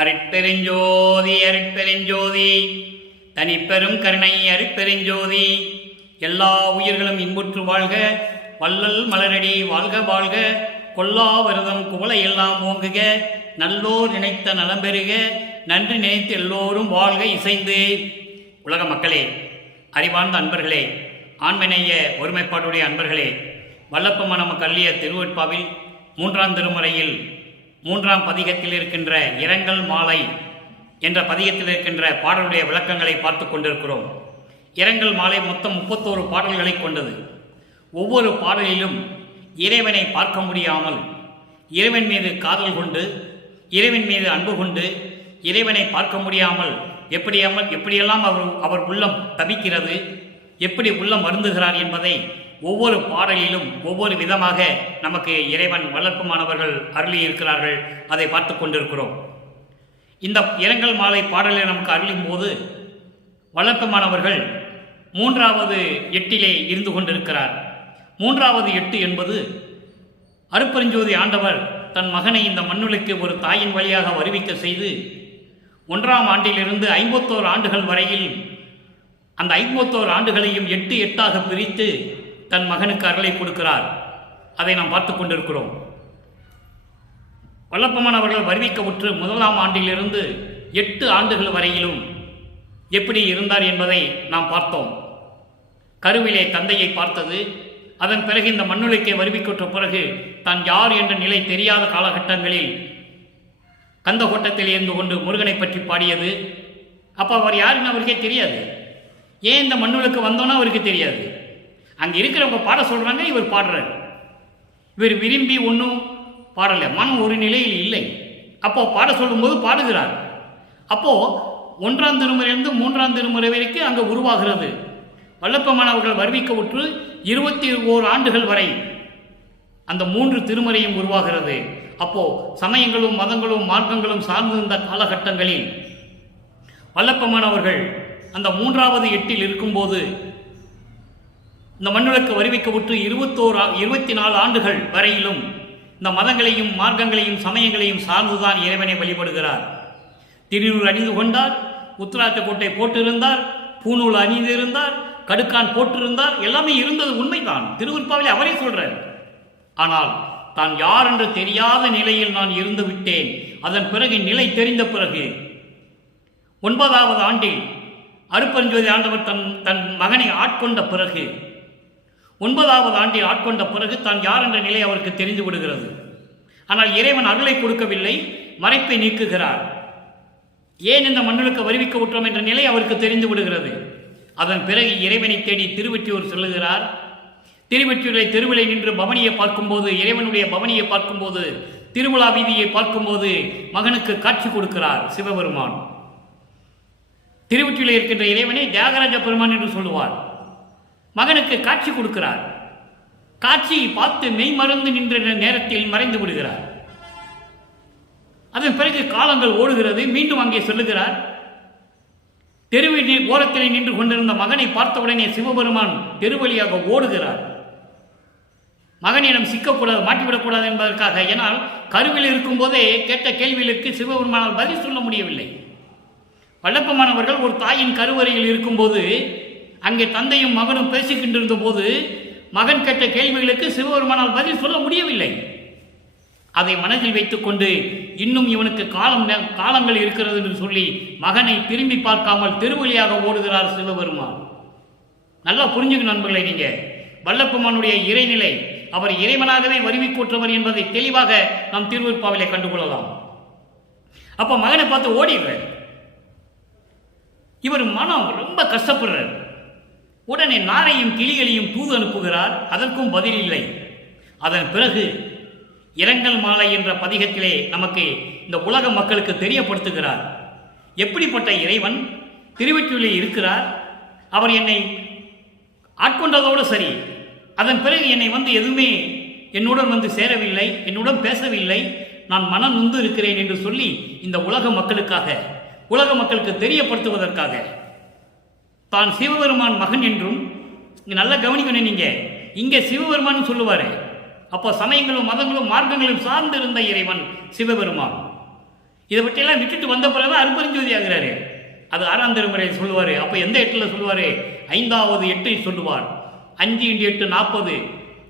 அருட்பெருஞ்சோதி அருட்பெருஞ்சோதி தனிப்பெரும் கருணை அருட்பெருஞ்சோதி. எல்லா உயிர்களும் இன்புற்று வாழ்க, வள்ளல் மலரடி வாழ்க வாழ்க, கொல்லா விரதம் குவளை எல்லாம் ஓங்குக, நல்லோர் நினைத்த நலம் பெறுக, நன்றி நினைத்து எல்லோரும் வாழ்க இசைந்து. உலக மக்களே, அறிவார்ந்த அன்பர்களே, ஆண்மநேய ஒருமைப்பாடுடைய அன்பர்களே, வல்லப்ப நமக்கு அள்ளிய திருவெட்பாவில் 3ஆம் திருமுறையில் 3ஆம் பதிகத்தில் இருக்கின்ற இரங்கல் மாலை என்ற பதிகத்தில் இருக்கின்ற பாடலுடைய விளக்கங்களை பார்த்து கொண்டிருக்கிறோம். இரங்கல் மாலை மொத்தம் 31 பாடல்களை கொண்டது. ஒவ்வொரு பாடலிலும் இறைவனை பார்க்க முடியாமல், இறைவன் மீது காதல் கொண்டு, இறைவன் மீது அன்பு கொண்டு, இறைவனை பார்க்க முடியாமல் எப்படியெல்லாம் அவர் உள்ளம் தவிக்கிறது, எப்படி உள்ளம் வருந்துகிறார் என்பதை ஒவ்வொரு பாடலிலும் ஒவ்வொரு விதமாக நமக்கு இறைவன் வளர்ப்புமானவர்கள் அருளியிருக்கிறார்கள். அதை பார்த்து கொண்டிருக்கிறோம். இந்த இரங்கல் மாலை பாடலை நமக்கு அருளும் போது வளர்ப்புமானவர்கள் 3வது எட்டிலே இருந்து கொண்டிருக்கிறார். 3வது எட்டு என்பது அருட்பெருஞ்சோதி ஆண்டவர் தன் மகனை இந்த மண்ணுலக்கு ஒரு தாயின் வழியாக வருவிக்க செய்து 1ஆம் ஆண்டிலிருந்து 51 ஆண்டுகள் வரையில் அந்த 51 ஆண்டுகளையும் 8 பிரித்து தன் மகனுக்கு அருளை கொடுக்கிறார். அதை நாம் பார்த்து கொண்டிருக்கிறோம். வல்லப்பமானவர்கள் வருவிக்கவுற்று 1ஆம் ஆண்டிலிருந்து 8 ஆண்டுகள் வரையிலும் எப்படி இருந்தார் என்பதை நாம் பார்த்தோம். கருவிலே தந்தையை பார்த்தது, அதன் பிறகு இந்த மண்ணுலக்கை வருவிக்கொற்ற பிறகு தான் யார் என்ற நிலை தெரியாத காலகட்டங்களில் கந்தகோட்டத்தில் இருந்து கொண்டு முருகனை பற்றி பாடியது. அப்போ அவர் யாருன்னு அவருக்கே தெரியாது. ஏன் இந்த மண்ணுலக்கு வந்தோன்னா அவருக்கு தெரியாது. அங்கே இருக்கிறவங்க பாட சொல்கிறாங்க, இவர் பாடுறார். இவர் விரும்பி ஒன்றும் பாடலை, மனம் ஒரு நிலையில் இல்லை. அப்போது பாட சொல்லும்போது பாடுகிறார். அப்போது 1ஆம் திருமுறையிலிருந்து 3ஆம் திருமுறை வரைக்கும் அங்கே உருவாகிறது. வல்லப்பமானவர்கள் வருவிக்கவுற்று 21 ஆண்டுகள் வரை அந்த 3 திருமுறையும் உருவாகிறது. அப்போது சமயங்களும் மதங்களும் மார்க்கங்களும் சார்ந்திருந்த காலகட்டங்களில் வல்லப்பமானவர்கள் அந்த 3வது எட்டில் இருக்கும்போது இந்த மண்ணுலக்கு வருவிக்கவுற்று 24 ஆண்டுகள் வரையிலும் இந்த மதங்களையும் மார்க்கங்களையும் சமயங்களையும் சார்ந்துதான் இறைவனை வழிபடுகிறார். திருநூறு அணிந்து கொண்டார், உத்திராட்ச கோட்டை போட்டிருந்தார், பூநூல் அணிந்திருந்தார், கடுக்கான் போட்டிருந்தார், எல்லாமே இருந்தது உண்மைதான். திருவிற்பாவிலே அவரே சொல்றார். ஆனால் தான் யார் என்று தெரியாத நிலையில் நான் இருந்து விட்டேன். அதன் பிறகு நிலை தெரிந்த பிறகு 9வது ஆண்டில் அருட்பெருஞ்சோதி ஆண்டவர் தன் மகனை ஆட்கொண்ட பிறகு 9வது ஆண்டில் ஆட்கொண்ட பிறகு தான் யார் என்ற நிலை அவருக்கு தெரிந்து விடுகிறது. ஆனால் இறைவன் அருளை கொடுக்கவில்லை, மறைப்பை நீக்குகிறார். ஏன் இந்த மண்ணுலக்கு வருவிக்க விட்டோம் என்ற நிலை அவருக்கு தெரிந்து விடுகிறது. அதன் பிறகு இறைவனை தேடி திருவெற்றியூர் செல்லுகிறார். திருவெற்றியூரை தெருவிலை நின்று பவனியை பார்க்கும்போது, இறைவனுடைய பவனியை பார்க்கும்போது, திருவிழா வீதியை பார்க்கும்போது மகனுக்கு காட்சி கொடுக்கிறார் சிவபெருமான். திருவெற்றியூரில் இருக்கின்ற இறைவனை தியாகராஜ பெருமான் என்று சொல்லுவார். மகனுக்கு காட்சி கொடுக்கிறார். காட்சியை பார்த்து மெய் மறந்து நின்ற நேரத்தில் மறைந்து விடுகிறார். அதன் பிறகு காலங்கள் ஓடுகிறது. மீண்டும் அங்கே செல்லுகிறார். தெருவில் ஓரத்திலே நின்று கொண்டிருந்த மகனை பார்த்தவுடனே சிவபெருமான் தெருவழியாக ஓடுகிறார். மகனிடம் சிக்கக்கூடாது, மாட்டிவிடக்கூடாது என்பதற்காக. ஏனால் கருவில் இருக்கும் போதே கேட்ட கேள்விகளுக்கு சிவபெருமானால் பதில் சொல்ல முடியவில்லை. வல்லப்பமானவர்கள் ஒரு தாயின் கருவறையில் இருக்கும்போது அங்கே தந்தையும் மகனும் பேசிக்கின்றிருந்த போது மகன் கேட்ட கேள்விகளுக்கு சிவபெருமானால் பதில் சொல்ல முடியவில்லை. அதை மனதில் வைத்துக்கொண்டு இன்னும் இவனுக்கு காலங்கள் இருக்கிறது என்று சொல்லி மகனை திரும்பி பார்க்காமல் திருவழியாக ஓடுகிறார் சிவபெருமான். நல்லா புரிஞ்சுக்க நண்பர்களே, நீங்க வல்லப்பமானுடைய இறைநிலை, அவர் இறைவனாகவே வருவிக்கூற்றவர் என்பதை தெளிவாக நாம் திருவெட்பாவிலே கண்டுகொள்ளலாம். அப்போ மகனை பார்த்து ஓடிடுறார். இவர் மனம் ரொம்ப கஷ்டப்படுறார். உடனே நாரையும் கிளிகளையும் தூது அனுப்புகிறார். அதற்கும் பதில் இல்லை. அதன் பிறகு இரங்கல் மாலை என்ற பதிகத்திலே நமக்கு இந்த உலக மக்களுக்கு தெரியப்படுத்துகிறார். எப்படிப்பட்ட இறைவன் திருவெற்றியூரில் இருக்கிறார். அவர் என்னை ஆட்கொண்டதோடு சரி, அதன் பிறகு என்னை எதுவுமே என்னுடன் சேரவில்லை, என்னுடன் பேசவில்லை, நான் மனம் நொந்து இருக்கிறேன் என்று சொல்லி இந்த உலக மக்களுக்காக, உலக மக்களுக்கு தெரியப்படுத்துவதற்காக தான் சிவபெருமான் மகன் என்றும், நல்லா கவனிக்கணும் நீங்க, இங்கே சிவபெருமான் சொல்லுவாரு. அப்போ சமயங்களும் மதங்களும் மார்க்கங்களும் சார்ந்திருந்த இறைவன் சிவபெருமான். இதை பற்றியெல்லாம் விட்டுட்டு வந்த பிறகு அருப்பெருஞ்சோதி ஆகிறாரு. அது 6ஆம் திருமுறையில் சொல்லுவார். அப்போ எந்த எட்டில் சொல்லுவார்? 5வது எட்டில் சொல்லுவார். 5 × 8 40.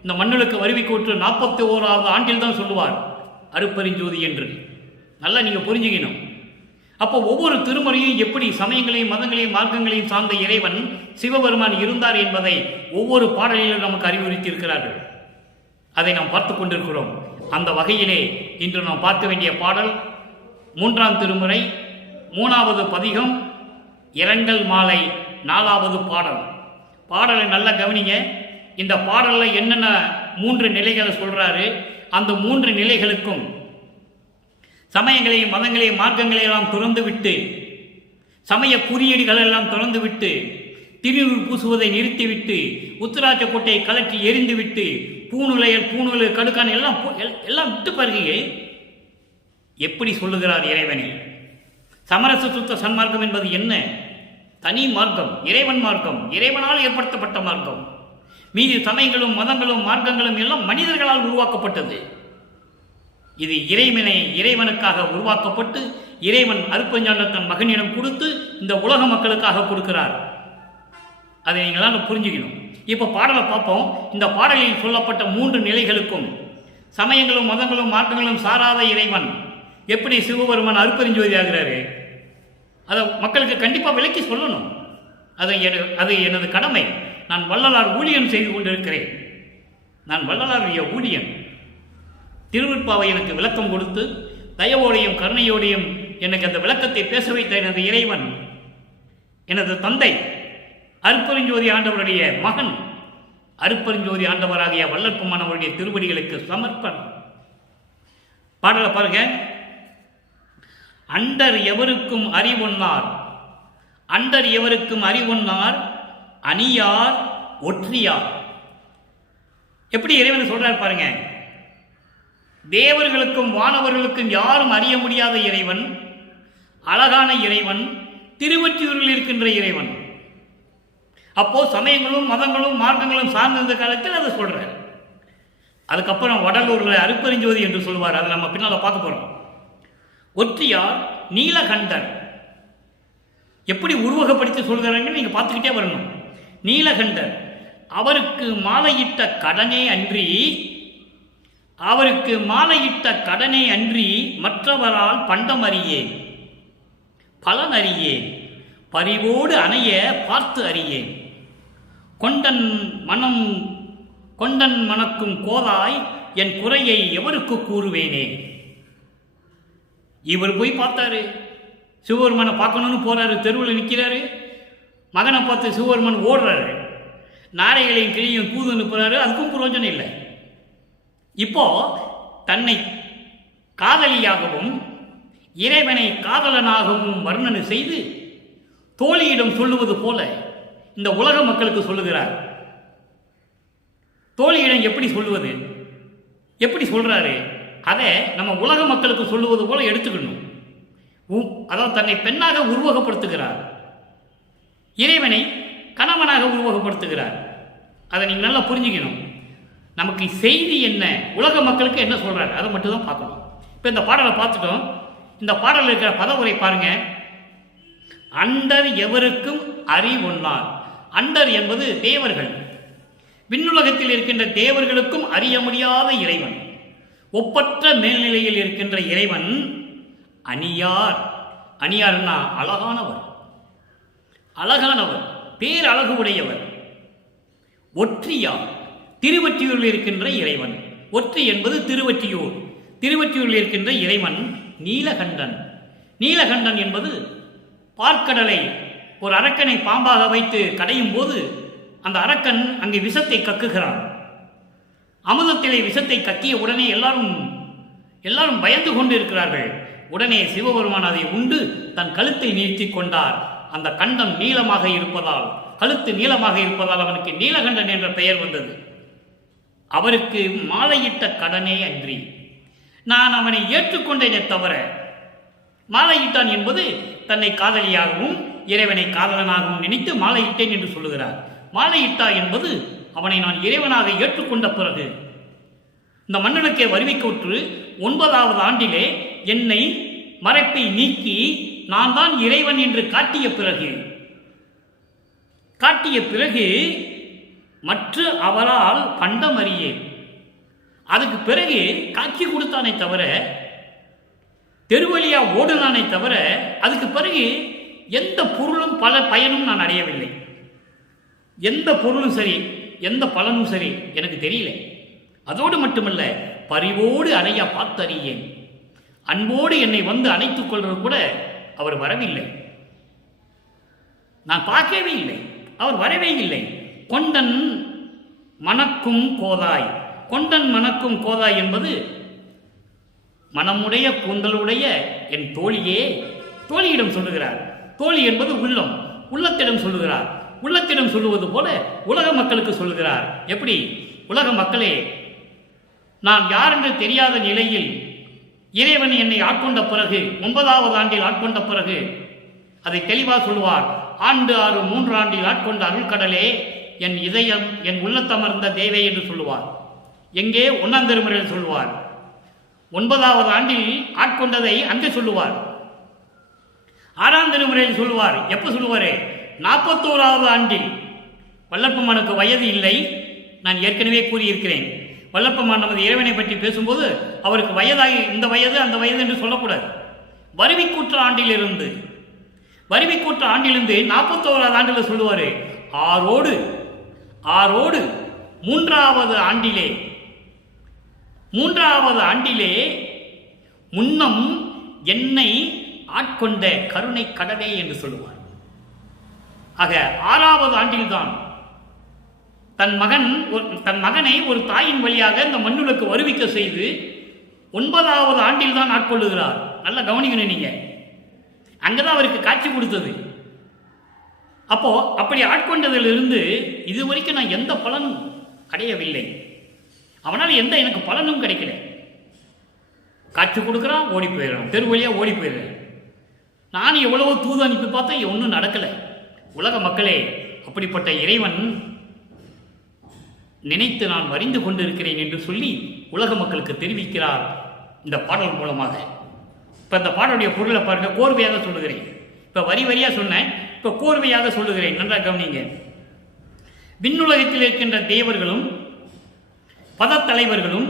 இந்த மண்ணுக்கு வருவிக்கூற்று 41வது ஆண்டில் தான் சொல்லுவார் அருப்பெருஞ்சோதி என்று. நல்லா நீங்கள் புரிஞ்சுக்கணும். அப்போ ஒவ்வொரு திருமுறையும் எப்படி சமயங்களையும் மதங்களையும் மார்க்கங்களையும் சார்ந்த இறைவன் சிவபெருமான் இருந்தார் என்பதை ஒவ்வொரு பாடலிலும் நமக்கு அறிவுறுத்தியிருக்கிறார்கள். அதை நாம் பார்த்து கொண்டிருக்கிறோம். அந்த வகையிலே இன்று நாம் பார்க்க வேண்டிய பாடல் 3ஆம் திருமுறை 3வது பதிகம் இரங்கல் மாலை 4வது பாடல். பாடலை நல்லா கவனிங்க. இந்த பாடலில் என்னென்ன 3 நிலைகளை சொல்கிறாரு, அந்த 3 நிலைகளுக்கும் சமயங்களையும் மதங்களையும் மார்க்கங்களையும் எல்லாம் துறந்து விட்டு, சமய குறியீடுகள் எல்லாம் துறந்து விட்டு, திருநூறு பூசுவதை நிறுத்திவிட்டு, உத்தராட்ச கோட்டையை கலற்றி எரிந்துவிட்டு, பூணுலை கடுக்கான எல்லாம் விட்டு பாருங்க. எப்படி சொல்லுகிறார் இறைவனை? சமரச சுத்த சன்மார்க்கம் என்பது என்ன? தனி மார்க்கம், இறைவன் மார்க்கம், இறைவனால் ஏற்படுத்தப்பட்ட மார்க்கம். மீதி சமயங்களும் மதங்களும் மார்க்கங்களும் எல்லாம் மனிதர்களால் உருவாக்கப்பட்டது. இது இறைவனுக்காக உருவாக்கப்பட்டு இறைவன் அருட்பெருஞ்சாண்டர் தன் மகனிடம் கொடுத்து இந்த உலக மக்களுக்காக கொடுக்கிறார். அதை நீங்களாம் புரிஞ்சுக்கணும். இப்போ பாடலை பார்ப்போம். இந்த பாடலில் சொல்லப்பட்ட 3 நிலைகளுக்கும் சமயங்களும் மதங்களும் மார்க்கங்களும் சாராத இறைவன் எப்படி சிவபெருமான் அருட்பெருஞ்சோதி ஆகிறாரு, அதை மக்களுக்கு கண்டிப்பாக விளக்கி சொல்லணும். அது எனது கடமை. நான் வள்ளலார் ஊழியம் செய்து கொண்டிருக்கிறேன். நான் வள்ளலாருடைய ஊழியன். திருவிற்பாவை எனக்கு விளக்கம் கொடுத்து தயவோடையும் கருணையோடையும் எனக்கு அந்த விளக்கத்தை பேச வைத்த எனது இறைவன், எனது தந்தை அருட்பெருஞ்சோதி ஆண்டவருடைய மகன் அருட்பெருஞ்சோதி ஆண்டவராகிய வள்ளற்பெருமானவருடைய திருவடிகளுக்கு சமர்ப்பணம். பாடலை பாருங்க. அண்டர் எவருக்கும் அறிவொன்னார், அண்டர் எவருக்கும் அறிவொன்னார், அணியார் ஒற்றியார். எப்படி இறைவன் சொல்றார் பாருங்க. தேவர்களுக்கும் வானவர்களுக்கும் யாரும் அறிய முடியாத இறைவன், அழகான இறைவன், திருவொற்றியூரில் இருக்கின்ற இறைவன். அப்போ சமயங்களும் மதங்களும் மார்க்கங்களும் சார்ந்த காலத்தில் அதை சொல்றார். அதுக்கப்புறம் வடலூரில் அருட்பெருஞ்சோதி என்று சொல்வார். அதை நம்ம பின்னால் பார்க்க போறோம். ஒற்றியார் நீலகண்டர். எப்படி உருவகப்படுத்தி சொல்கிறாங்கன்னு நீங்க பார்த்துக்கிட்டே வரணும். நீலகண்டர் அவருக்கு மாலையிட்ட கடனே அன்றி, அவருக்கு மாலையிட்ட கடனே அன்றி மற்றவரால் பண்டம் அறியேன், பலன் அறியேன், பரிவோடு அணைய பார்த்து அறியேன், கொண்டன் மனக்கும் கோதாய் என் குறையை எவருக்கு கூறுவேனே. இவர் போய் பார்த்தாரு, சிவபெருமானை பார்க்கணும்னு போறாரு, தெருவில் நிற்கிறாரு. மகனை பார்த்து சிவபெருமான் ஓடுறாரு, நாரைகளையும் கிளியும் தூது போறாரு. அதுக்கும் பிரயோஜனம் இல்லை. இப்போ தன்னை காதலியாகவும் இறைவனை காதலனாகவும் வர்ணனை செய்து தோழியிடம் சொல்லுவது போல இந்த உலக மக்களுக்கு சொல்லுகிறார். தோழியிடம் எப்படி சொல்லுவது, எப்படி சொல்றாரு, அதை நம்ம உலக மக்களுக்கு சொல்லுவது போல எடுத்துக்கணும். அதாவது தன்னை பெண்ணாக உருவகப்படுத்துகிறார், இறைவனை கணவனாக உருவகப்படுத்துகிறார். அதை நீங்க நல்லா புரிஞ்சுக்கணும். நமக்கு செய்தி என்ன, உலக மக்களுக்கு என்ன சொல்றாரு, அதை மட்டும் தான் பார்க்கணும். இப்போ இந்த பாடலை பார்த்துட்டோம். இந்த பாடலில் இருக்கிற பதவுரை பாருங்க. அண்டர் எவருக்கும் அறிவொன்னார். அண்டர் என்பது தேவர்கள், விண்ணுலகத்தில் இருக்கின்ற தேவர்களுக்கும் அறிய முடியாத இறைவன், ஒப்பற்ற மேல்நிலையில் இருக்கின்ற இறைவன். அணியார், அணியார்னா அழகானவர், அழகானவர், பேரழகு உடையவர். ஒற்றியார், திருவொற்றியூரில் இருக்கின்ற இறைவன். ஒற்றி என்பது திருவொற்றியூர், திருவொற்றியூரில் இருக்கின்ற இறைவன் நீலகண்டன். நீலகண்டன் என்பது பார்க்கடலை ஒரு அரக்கனை பாம்பாக வைத்து கடையும் போது அந்த அரக்கன் அங்கே விஷத்தை கக்குகிறான். அமுதத்திலே விஷத்தை கக்கிய உடனே எல்லாரும் பயந்து கொண்டு இருக்கிறார்கள். உடனே சிவபெருமான் அதை உண்டு தன் கழுத்தை நீட்டி கொண்டார். அந்த கண்டம் நீளமாக இருப்பதால், கழுத்து நீளமாக இருப்பதால் அவனுக்கு நீலகண்டன் என்ற பெயர் வந்தது. அவருக்கு மாலையிட்ட கடனே அன்றி நான் அவனை ஏற்றுக்கொண்டேனே தவிர, மாலையிட்டான் என்பது தன்னை காதலியாகவும் இறைவனை காதலனாகவும் நினைத்து மாலையிட்டேன் என்று சொல்லுகிறார். மாலையிட்டா என்பது அவனை நான் இறைவனாக ஏற்றுக்கொண்ட பிறகு இந்த மன்னனுக்கே வருவிக்கோற்று 9வது ஆண்டிலே என்னை மறைப்பை நீக்கி நான் தான் இறைவன் என்று காட்டிய பிறகு மற்ற அவரால் பண்டம் அறியேன். அதுக்கு பிறகு காட்சி கொடுத்தானே தவிர, தெருவழியா ஓடுனானே தவிர, அதுக்கு பிறகு எந்த பொருளும் பல பயனும் நான் அடையவில்லை. எந்த பொருளும் சரி, எந்த பலனும் சரி எனக்கு தெரியல. அதோடு மட்டுமல்ல, பரிவோடு அறைய பார்த்தறியேன். அன்போடு என்னை வந்து அணைத்துக் கொள்வது கூட அவர் வரவில்லை. நான் பார்க்கவே இல்லை, அவர் வரவே இல்லை. கொண்டன் மணக்கும் கோதாய். கொண்டன் மணக்கும் கோதாய் என்பது மனமுடைய கூந்தலுடைய என் தோழியே, தோழியிடம் சொல்லுகிறார். தோழி என்பது உள்ளம், உள்ளத்திடம் சொல்லுகிறார். உள்ளத்திடம் சொல்லுவது போல உலக மக்களுக்கு சொல்லுகிறார். எப்படி? உலக மக்களே, நான் யார் என்று தெரியாத நிலையில் இறைவன் என்னை ஆட்கொண்ட பிறகு, 9வது ஆண்டில் ஆட்கொண்ட பிறகு அதை தெளிவாக சொல்லுவார். ஆண்டு 6 3 ஆண்டில் ஆட்கொண்ட அருள்கடலே, என் இதயம் என் உள்ளத்தமர்ந்த தேவே என்று சொல்லுவார். எங்கே? 1ஆம் திருமுறையில் சொல்லுவார். 9வது ஆண்டில் ஆட்கொண்டதை அங்கே சொல்லுவார். 6ஆம் திருமுறையில் சொல்லுவார். எப்போ சொல்லுவார்? 41வது ஆண்டில். வல்லப்பெருமானுக்கு வயது இல்லை. நான் ஏற்கனவே கூறியிருக்கிறேன். வல்லப்பெருமான் நமது இறைவனை பற்றி பேசும்போது அவருக்கு வயதாகி இந்த வயது அந்த வயது என்று சொல்லக்கூடாது. வருவிக்கூற்ற ஆண்டிலிருந்து 41வது ஆண்டில் சொல்லுவார். ஆரோடு 3வது ஆண்டிலே முன்னம் என்னை ஆட்கொண்ட கருணை கடலே என்று சொல்லுவார். ஆக 6வது ஆண்டில்தான் தன் மகனை ஒரு தாயின் வழியாக இந்த மண்ணுலக்கு வருவிக்க செய்து 9வது ஆண்டில் தான் ஆட்கொள்ளுகிறார். நல்லா கவனிக்கணும் நீங்க. அங்கதான் அவருக்கு காட்சி கொடுத்தது. அப்போ அப்படி ஆட்கொண்டதிலிருந்து இதுவரைக்கும் நான் எந்த பலனும் அடையவில்லை. அவனால் எனக்கு பலனும் கிடைக்கல. காட்சி கொடுக்குறான், ஓடி போயிடுறான், தெரு வழியா ஓடி போயிடுறேன். நான் எவ்வளவோ தூது அனுப்பி பார்த்தேன், ஒன்றும் நடக்கலை. உலக மக்களே, அப்படிப்பட்ட இறைவன் நினைத்து நான் வரிந்து கொண்டிருக்கிறேன் என்று சொல்லி உலக மக்களுக்கு தெரிவிக்கிறார் இந்த பாடல் மூலமாக. இப்போ இந்த பாடலுடைய பொருளை பாருங்க, கோர்வையாக சொல்லுகிறேன். இப்போ வரியா சொன்னேன், இப்போ கோர்வையாக சொல்லுகிறேன். நன்றாக கவனிங்க. விண்ணுலகத்தில் இருக்கின்ற தேவர்களும் பதத்தலைவர்களும்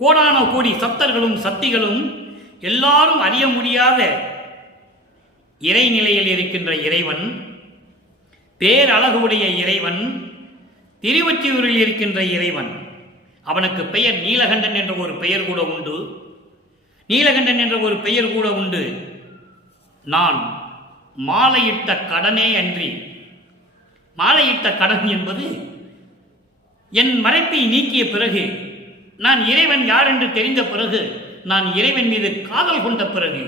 கோடான கோடி சப்தர்களும் சக்திகளும் எல்லாரும் அறிய முடியாத இறைநிலையில் இருக்கின்ற இறைவன், பேரழகுடைய இறைவன், திருவொற்றியூரில் இருக்கின்ற இறைவன். அவனுக்கு பெயர் நீலகண்டன் என்ற ஒரு பெயர் கூட உண்டு. நான் மாலையிட்ட கடனே அன்றி, மாலையிட்ட கடன் என்பது என் மறைப்பை நீக்கிய பிறகு, நான் இறைவன் யார் என்று தெரிந்த பிறகு, நான் இறைவன் மீது காதல் கொண்ட பிறகு.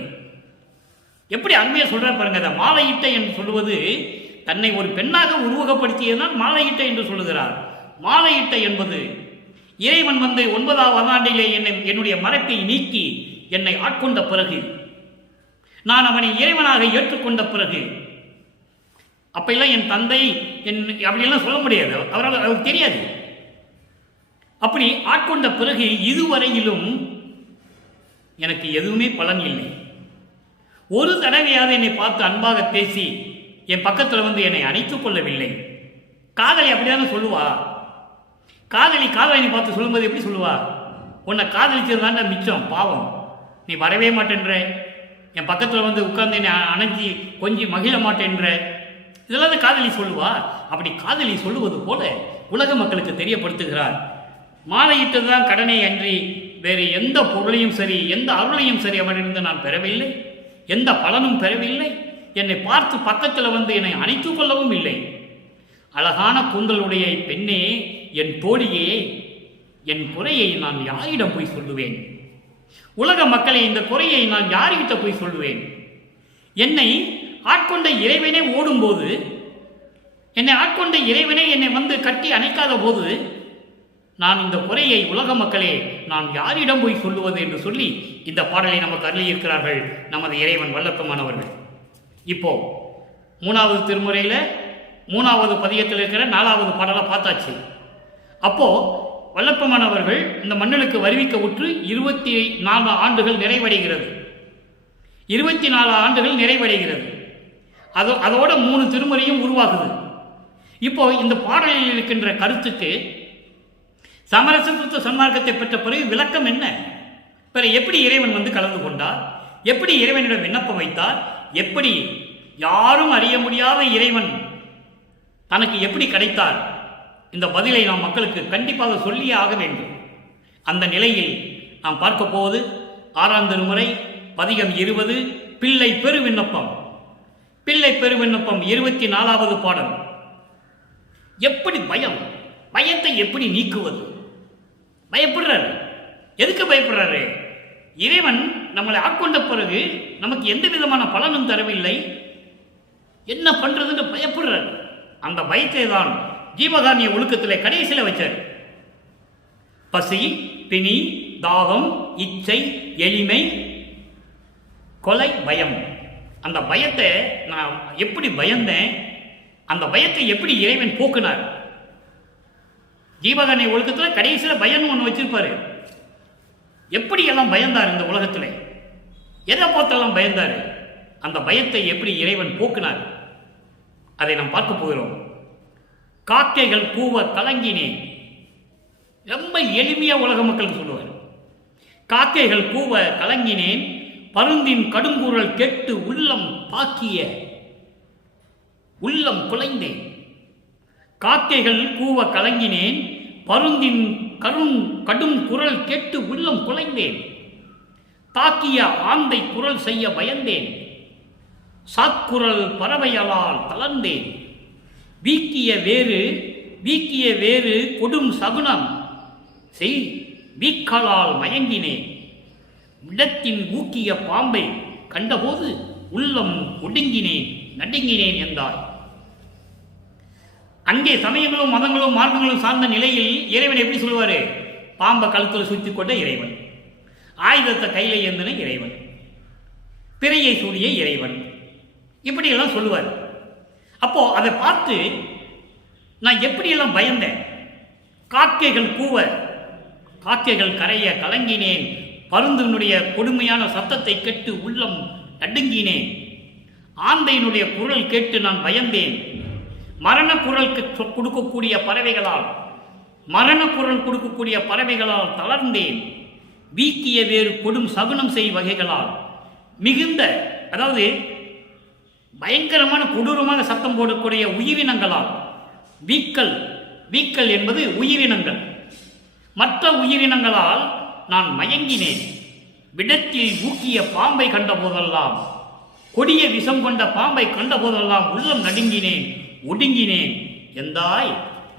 எப்படி அருமையா சொல்ற பாருங்க. அதை மாலையிட்ட என்று சொல்லுவது தன்னை ஒரு பெண்ணாக உருவகப்படுத்தியதான் மாலையிட்ட என்று சொல்லுகிறார். மாலையிட்ட என்பது இறைவன் 9வது ஆண்டிலே என்னுடைய மறைப்பை நீக்கி என்னை ஆட்கொண்ட பிறகு, நான் அவனை இறைவனாக ஏற்றுக்கொண்ட பிறகு. அப்பெல்லாம் என் தந்தை அப்படியெல்லாம் சொல்ல முடியாது, அவருக்கு தெரியாது. அப்படி ஆட்கொண்ட பிறகு இதுவரையிலும் எனக்கு எதுவுமே பலன் இல்லை. ஒரு தடவையாவது என்னை பார்த்து அன்பாக பேசி என் பக்கத்தில் என்னை அணைத்துக் கொள்ளவில்லை. காதலி அப்படிதானே சொல்லுவா. காதலி காதலனை பார்த்து சொல்லும்போது எப்படி சொல்லுவா? உன்னை காதலிச்சதுதான்டா மிச்சம், பாவம், நீ வரவே மாட்டேன்ற, என் பக்கத்தில் உட்கார்ந்து என்னை அணைஞ்சி கொஞ்சி மகிழ மாட்டேன்ற, இதெல்லாம் தான் காதலி சொல்லுவா. அப்படி காதலி சொல்லுவது போல உலக மக்களுக்கு தெரியப்படுத்துகிறார். மாலையிட்டது தான் கடனை அன்றி வேறு எந்த பொருளையும் சரி, எந்த அருளையும் சரி அவனிருந்து நான் பெறவில்லை, எந்த பலனும் பெறவில்லை. என்னை பார்த்து பக்கத்தில் என்னை அணைத்துக் கொள்ளவும் இல்லை. அழகான கூந்தலுடைய பெண்ணே, என் தோழியே, என் குறையை நான் யாரிடம் போய் சொல்லுவேன்? உலக மக்களை, இந்த குறையை நான் யார்கிட்ட போய் சொல்லுவேன்? என்னை ஆட்கொண்ட இறைவனே ஓடும்போது, என்னை ஆட்கொண்ட இறைவனே என்னை கட்டி அணைக்காத போது, நான் இந்த குறையை உலக மக்களே நான் யாரிடம் போய் சொல்லுவது என்று சொல்லி இந்த பாடலை நமக்கு அருளியிருக்கிறார்கள் நமது இறைவன் வல்லப்பெருமானவர்கள். இப்போ 3வது திருமுறையில் 3வது பதியத்தில் இருக்கிற 4வது பாடலை பார்த்தாச்சு. அப்போ வல்லப்பெருமானவர்கள் இந்த மண்ணுக்கு வருவிக்க உற்று 24 ஆண்டுகள் நிறைவடைகிறது. 24 ஆண்டுகள் நிறைவடைகிறது. அதோட 3 திருமுறையும் உருவாகுது. இப்போ இந்த பாடலில் இருக்கின்ற கருத்துக்கு சமரச சுத்த சன்மார்க்கத்தை பெற்ற பிறகு விளக்கம் என்ன? பிற எப்படி இறைவன் வந்து கலந்து கொண்டார்? எப்படி இறைவனிடம் விண்ணப்பம் வைத்தார்? எப்படி யாரும் அறிய முடியாத இறைவன் தனக்கு எப்படி கிடைத்தார்? இந்த பதிலை நாம் மக்களுக்கு கண்டிப்பாக சொல்லியே ஆக வேண்டும். அந்த நிலையில் நாம் பார்க்க போவது 6ஆம் திருமுறை பதிகம் 20 பிள்ளை பெரு விண்ணப்பம். பிள்ளை பெரு விண்ணப்பம் 24வது பாடல். எப்படி பயத்தை எப்படி நீக்குவது? பயப்படுறாரு. எதுக்கு பயப்படுறாரு? இறைவன் நம்மளை ஆட்கொண்ட பிறகு நமக்கு எந்த விதமான பலனும் தரவில்லை, என்ன பண்றதுன்னு பயப்படுறாரு. அந்த பயத்தை தான் ஜீவகாருண்ய ஒழுக்கத்திலே கடைசியில் வச்சார். பசி, பிணி, தாகம், இச்சை, எளிமை, கொலை, பயம். அந்த பயத்தை நான் எப்படி பயந்தேன், அந்த பயத்தை எப்படி இறைவன் போக்குனார்? ஜீவகாருண்ய ஒழுக்கத்தில் கடைசியில் பயம்னு ஒன்று வச்சிருப்பாரு. எப்படி எல்லாம் பயந்தார் இந்த உலகத்தில், எதை பார்த்தெல்லாம் பயந்தார், அந்த பயத்தை எப்படி இறைவன் போக்குனார், அதை நாம் பார்க்க போகிறோம். காக்கைகள் கூவ கலங்கினேன். ரொம்ப எளிமையா உலக மக்களுக்கு சொல்லுவார். காக்கைகள் கூவ கலங்கினேன், பருந்தின் கடுங்குரல் கேட்டு உள்ளம் தாக்கிய உள்ளம் குலைந்தேன். காக்கைகள் கூவ கலங்கினேன், பருந்தின் கடும் குரல் கேட்டு உள்ளம் குலைந்தேன். தாக்கிய ஆந்தை குரல் செய்ய பயந்தேன், சாக்குரல் பறவையலால் தளர்ந்தேன். வீக்கிய வேறு கொடும் சகுனம் செய் வீக்கலால் மயங்கினேன். விடத்தின் ஊக்கிய பாம்பை கண்டபோது உள்ளம் ஒடுங்கினேன் நடுங்கினேன் என்றாய். அங்கே சமயங்களும் மதங்களும் மார்க்கங்களும் சார்ந்த நிலையில் இறைவன் எப்படி சொல்லுவாரு? பாம்பை கழுத்தில் சுற்றி கொண்ட இறைவன், ஆயுதத்தை கையில ஏந்தின இறைவன், பிறையை சூடிய இறைவன், இப்படியெல்லாம் சொல்லுவார். அப்போ அதை பார்த்து நான் எப்படியெல்லாம் பயந்தேன். காக்கைகள் கூவ, காக்கைகள் கரைய கலங்கினேன், பருந்தினுடைய கொடுமையான சத்தத்தை கேட்டு உள்ளம் நடுங்கினேன். ஆந்தையினுடைய குரல் கேட்டு நான் பயந்தேன். மரண குரல் கொடுக்கக்கூடிய பறவைகளால் தளர்ந்தேன். வீக்கிய வேறு கொடும் சகுனம் செய் வகைகளால் மிகுந்த, அதாவது பயங்கரமான கொடூரமான சத்தம் போடக்கூடிய உயிரினங்களால், வீக்கல் என்பது உயிரினங்கள், மற்ற உயிரினங்களால் நான் மயங்கினேன். விடத்தில் ஊக்கிய பாம்பை கண்ட போதெல்லாம், கொடிய விஷம் கொண்ட பாம்பை கண்ட போதெல்லாம் உள்ளம் நடுங்கினேன் ஒடுங்கினேன் எந்தாய்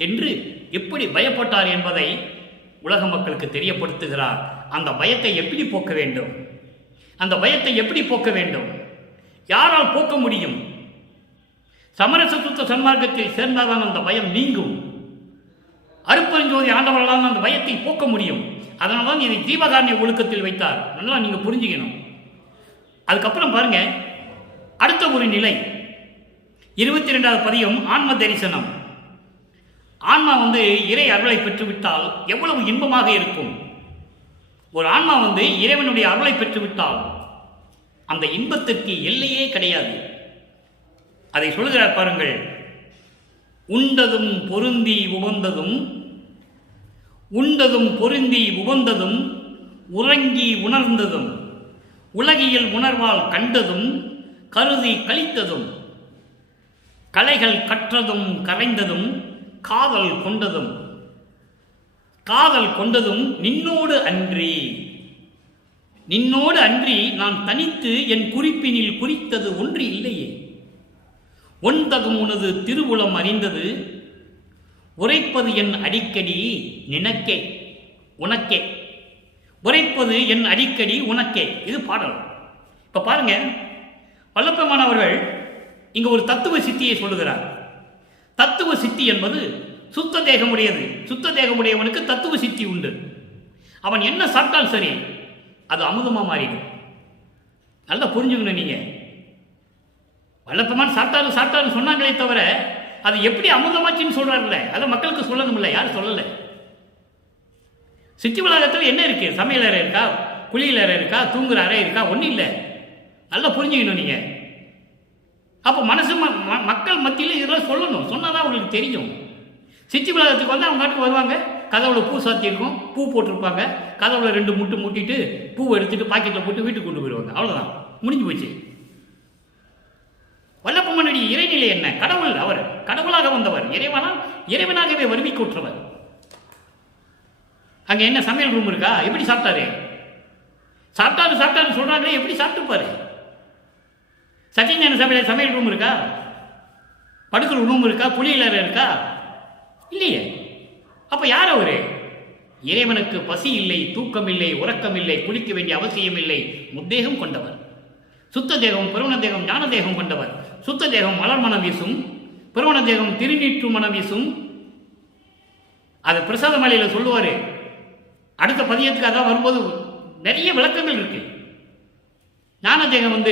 என்று எப்படி பயப்பட்டார் என்பதை உலக மக்களுக்கு தெரியப்படுத்துகிறார். அந்த பயத்தை எப்படி போக்க வேண்டும்? அந்த பயத்தை எப்படி போக்க வேண்டும்? யாரால் போக்க முடியும்? சமரச சுத்த சன்மார்க்கத்தில் சேர்ந்தால்தான் அந்த பயம் நீங்கும். அருட்பெருஞ்சோதி ஆண்டவர்களால் அந்த பயத்தை போக்க முடியும். அதனால தான் இதை ஜீவகாருண்ய ஒழுக்கத்தில் வைத்தார். நல்லா நீங்க புரிஞ்சுக்கணும். அதுக்கப்புறம் பாருங்க, அடுத்த ஒரு நிலை 22வது பதிகம் ஆன்ம தரிசனம். ஆன்மா இறை அருளை பெற்றுவிட்டால் எவ்வளவு இன்பமாக இருக்கும். ஒரு ஆன்மா இறைவனுடைய அருளை பெற்றுவிட்டால் அந்த இன்பத்திற்கு எல்லையே கிடையாது. அதை சொல்கிறார் பாருங்கள். உண்டதும் பொருந்தி உவந்ததும் உறங்கி உணர்ந்ததும் உலகியல் உணர்வால் கண்டதும் கருதி கழித்ததும் கலைகள் கற்றதும் கரைந்ததும் காதல் கொண்டதும் நின்னோடு அன்றி நான் தனித்து என் குறிப்பினில் குறித்தது ஒன்று இல்லையே. ஒன்றதும் உனது திருவுளம் அறிந்தது உரைப்பது என் அடிக்கடி நினக்கே உனக்கே, உரைப்பது என் அடிக்கடி உனக்கே. இது பாடல். இப்ப பாருங்க, வல்லப்பெருமானவர்கள் இங்க ஒரு தத்துவ சித்தியை சொல்லுகிறார். தத்துவ சித்தி என்பது சுத்த தேகமுடையது. சுத்த தேகமுடையவனுக்கு தத்துவ சித்தி உண்டு. அவன் என்ன சாப்பிட்டால் சரி, அது அமுதமா மாறிடும். நல்லா புரிஞ்சுக்கணும். நீங்க வல்லப்பெருமான் சாப்பிட்டாரு சொன்னாங்களே தவிர அது எப்படி அமுதமாச்சின்னு சொல்றாருல்ல, அதை மக்களுக்கு சொல்லணும்ல. யாரும் சொல்லல. சித்தி உலகத்தில் என்ன இருக்கு? சமையல் அறை இருக்கா? குளியல் அறை இருக்கா? தூங்குற அறை இருக்கா? ஒன்றும் இல்லை. நல்லா புரிஞ்சுக்கணும் நீங்கள். அப்போ மனசு மக்கள் மத்தியில் இதெல்லாம் சொல்லணும், சொன்னால் தான் அவங்களுக்கு தெரியும். சித்தி விழாத்துக்கு வந்து அவங்க நாட்டுக்கு வருவாங்க, கதவுல பூ சாத்தியிருக்கும், பூ போட்டிருப்பாங்க, கதவுல 2 முட்டு முட்டிட்டு பூவை எடுத்துட்டு பாக்கெட்டில் போட்டு வீட்டுக்கு கொண்டு போயிடுவாங்க. அவ்வளோதான், முடிஞ்சு போச்சு. வல்லப்பமனுடைய இறைநிலை என்ன? கடவுள். அவர் கடவுளாக வந்தவர், இறைவனாகவே வருவிக்கூற்றவர். அங்கே என்ன சமையல் ரூம் இருக்கா? எப்படி சாப்பிட்டாரு சொல்றாங்களே, எப்படி சாப்பிட்டுப்பாரு? சத்தியஞான சபையில் சமையல் ரூம் இருக்கா? படுக்கிற ரூம் இருக்கா? குளியலறை இருக்கா? இல்லையே. அப்ப யார் அவரு? இறைவனுக்கு பசி இல்லை, தூக்கம் இல்லை, உறக்கம் இல்லை, குளிக்க வேண்டிய அவசியம் இல்லை. முத்தேகம் கொண்டவர், சுத்த தேகம், பிரவண தேகம், ஞான தேகம் கொண்டவர். சுத்த தேகம் மலர் மனம் வீசும், பிரவண தேகம் திருநீற்று மனம் வீசும். அது பிரசாத மலையில சொல்லுவாரு. அடுத்த பதியத்துக்கு அதான் வரும்போது நிறைய விளக்கங்கள் இருக்கு. ஞான தேகம்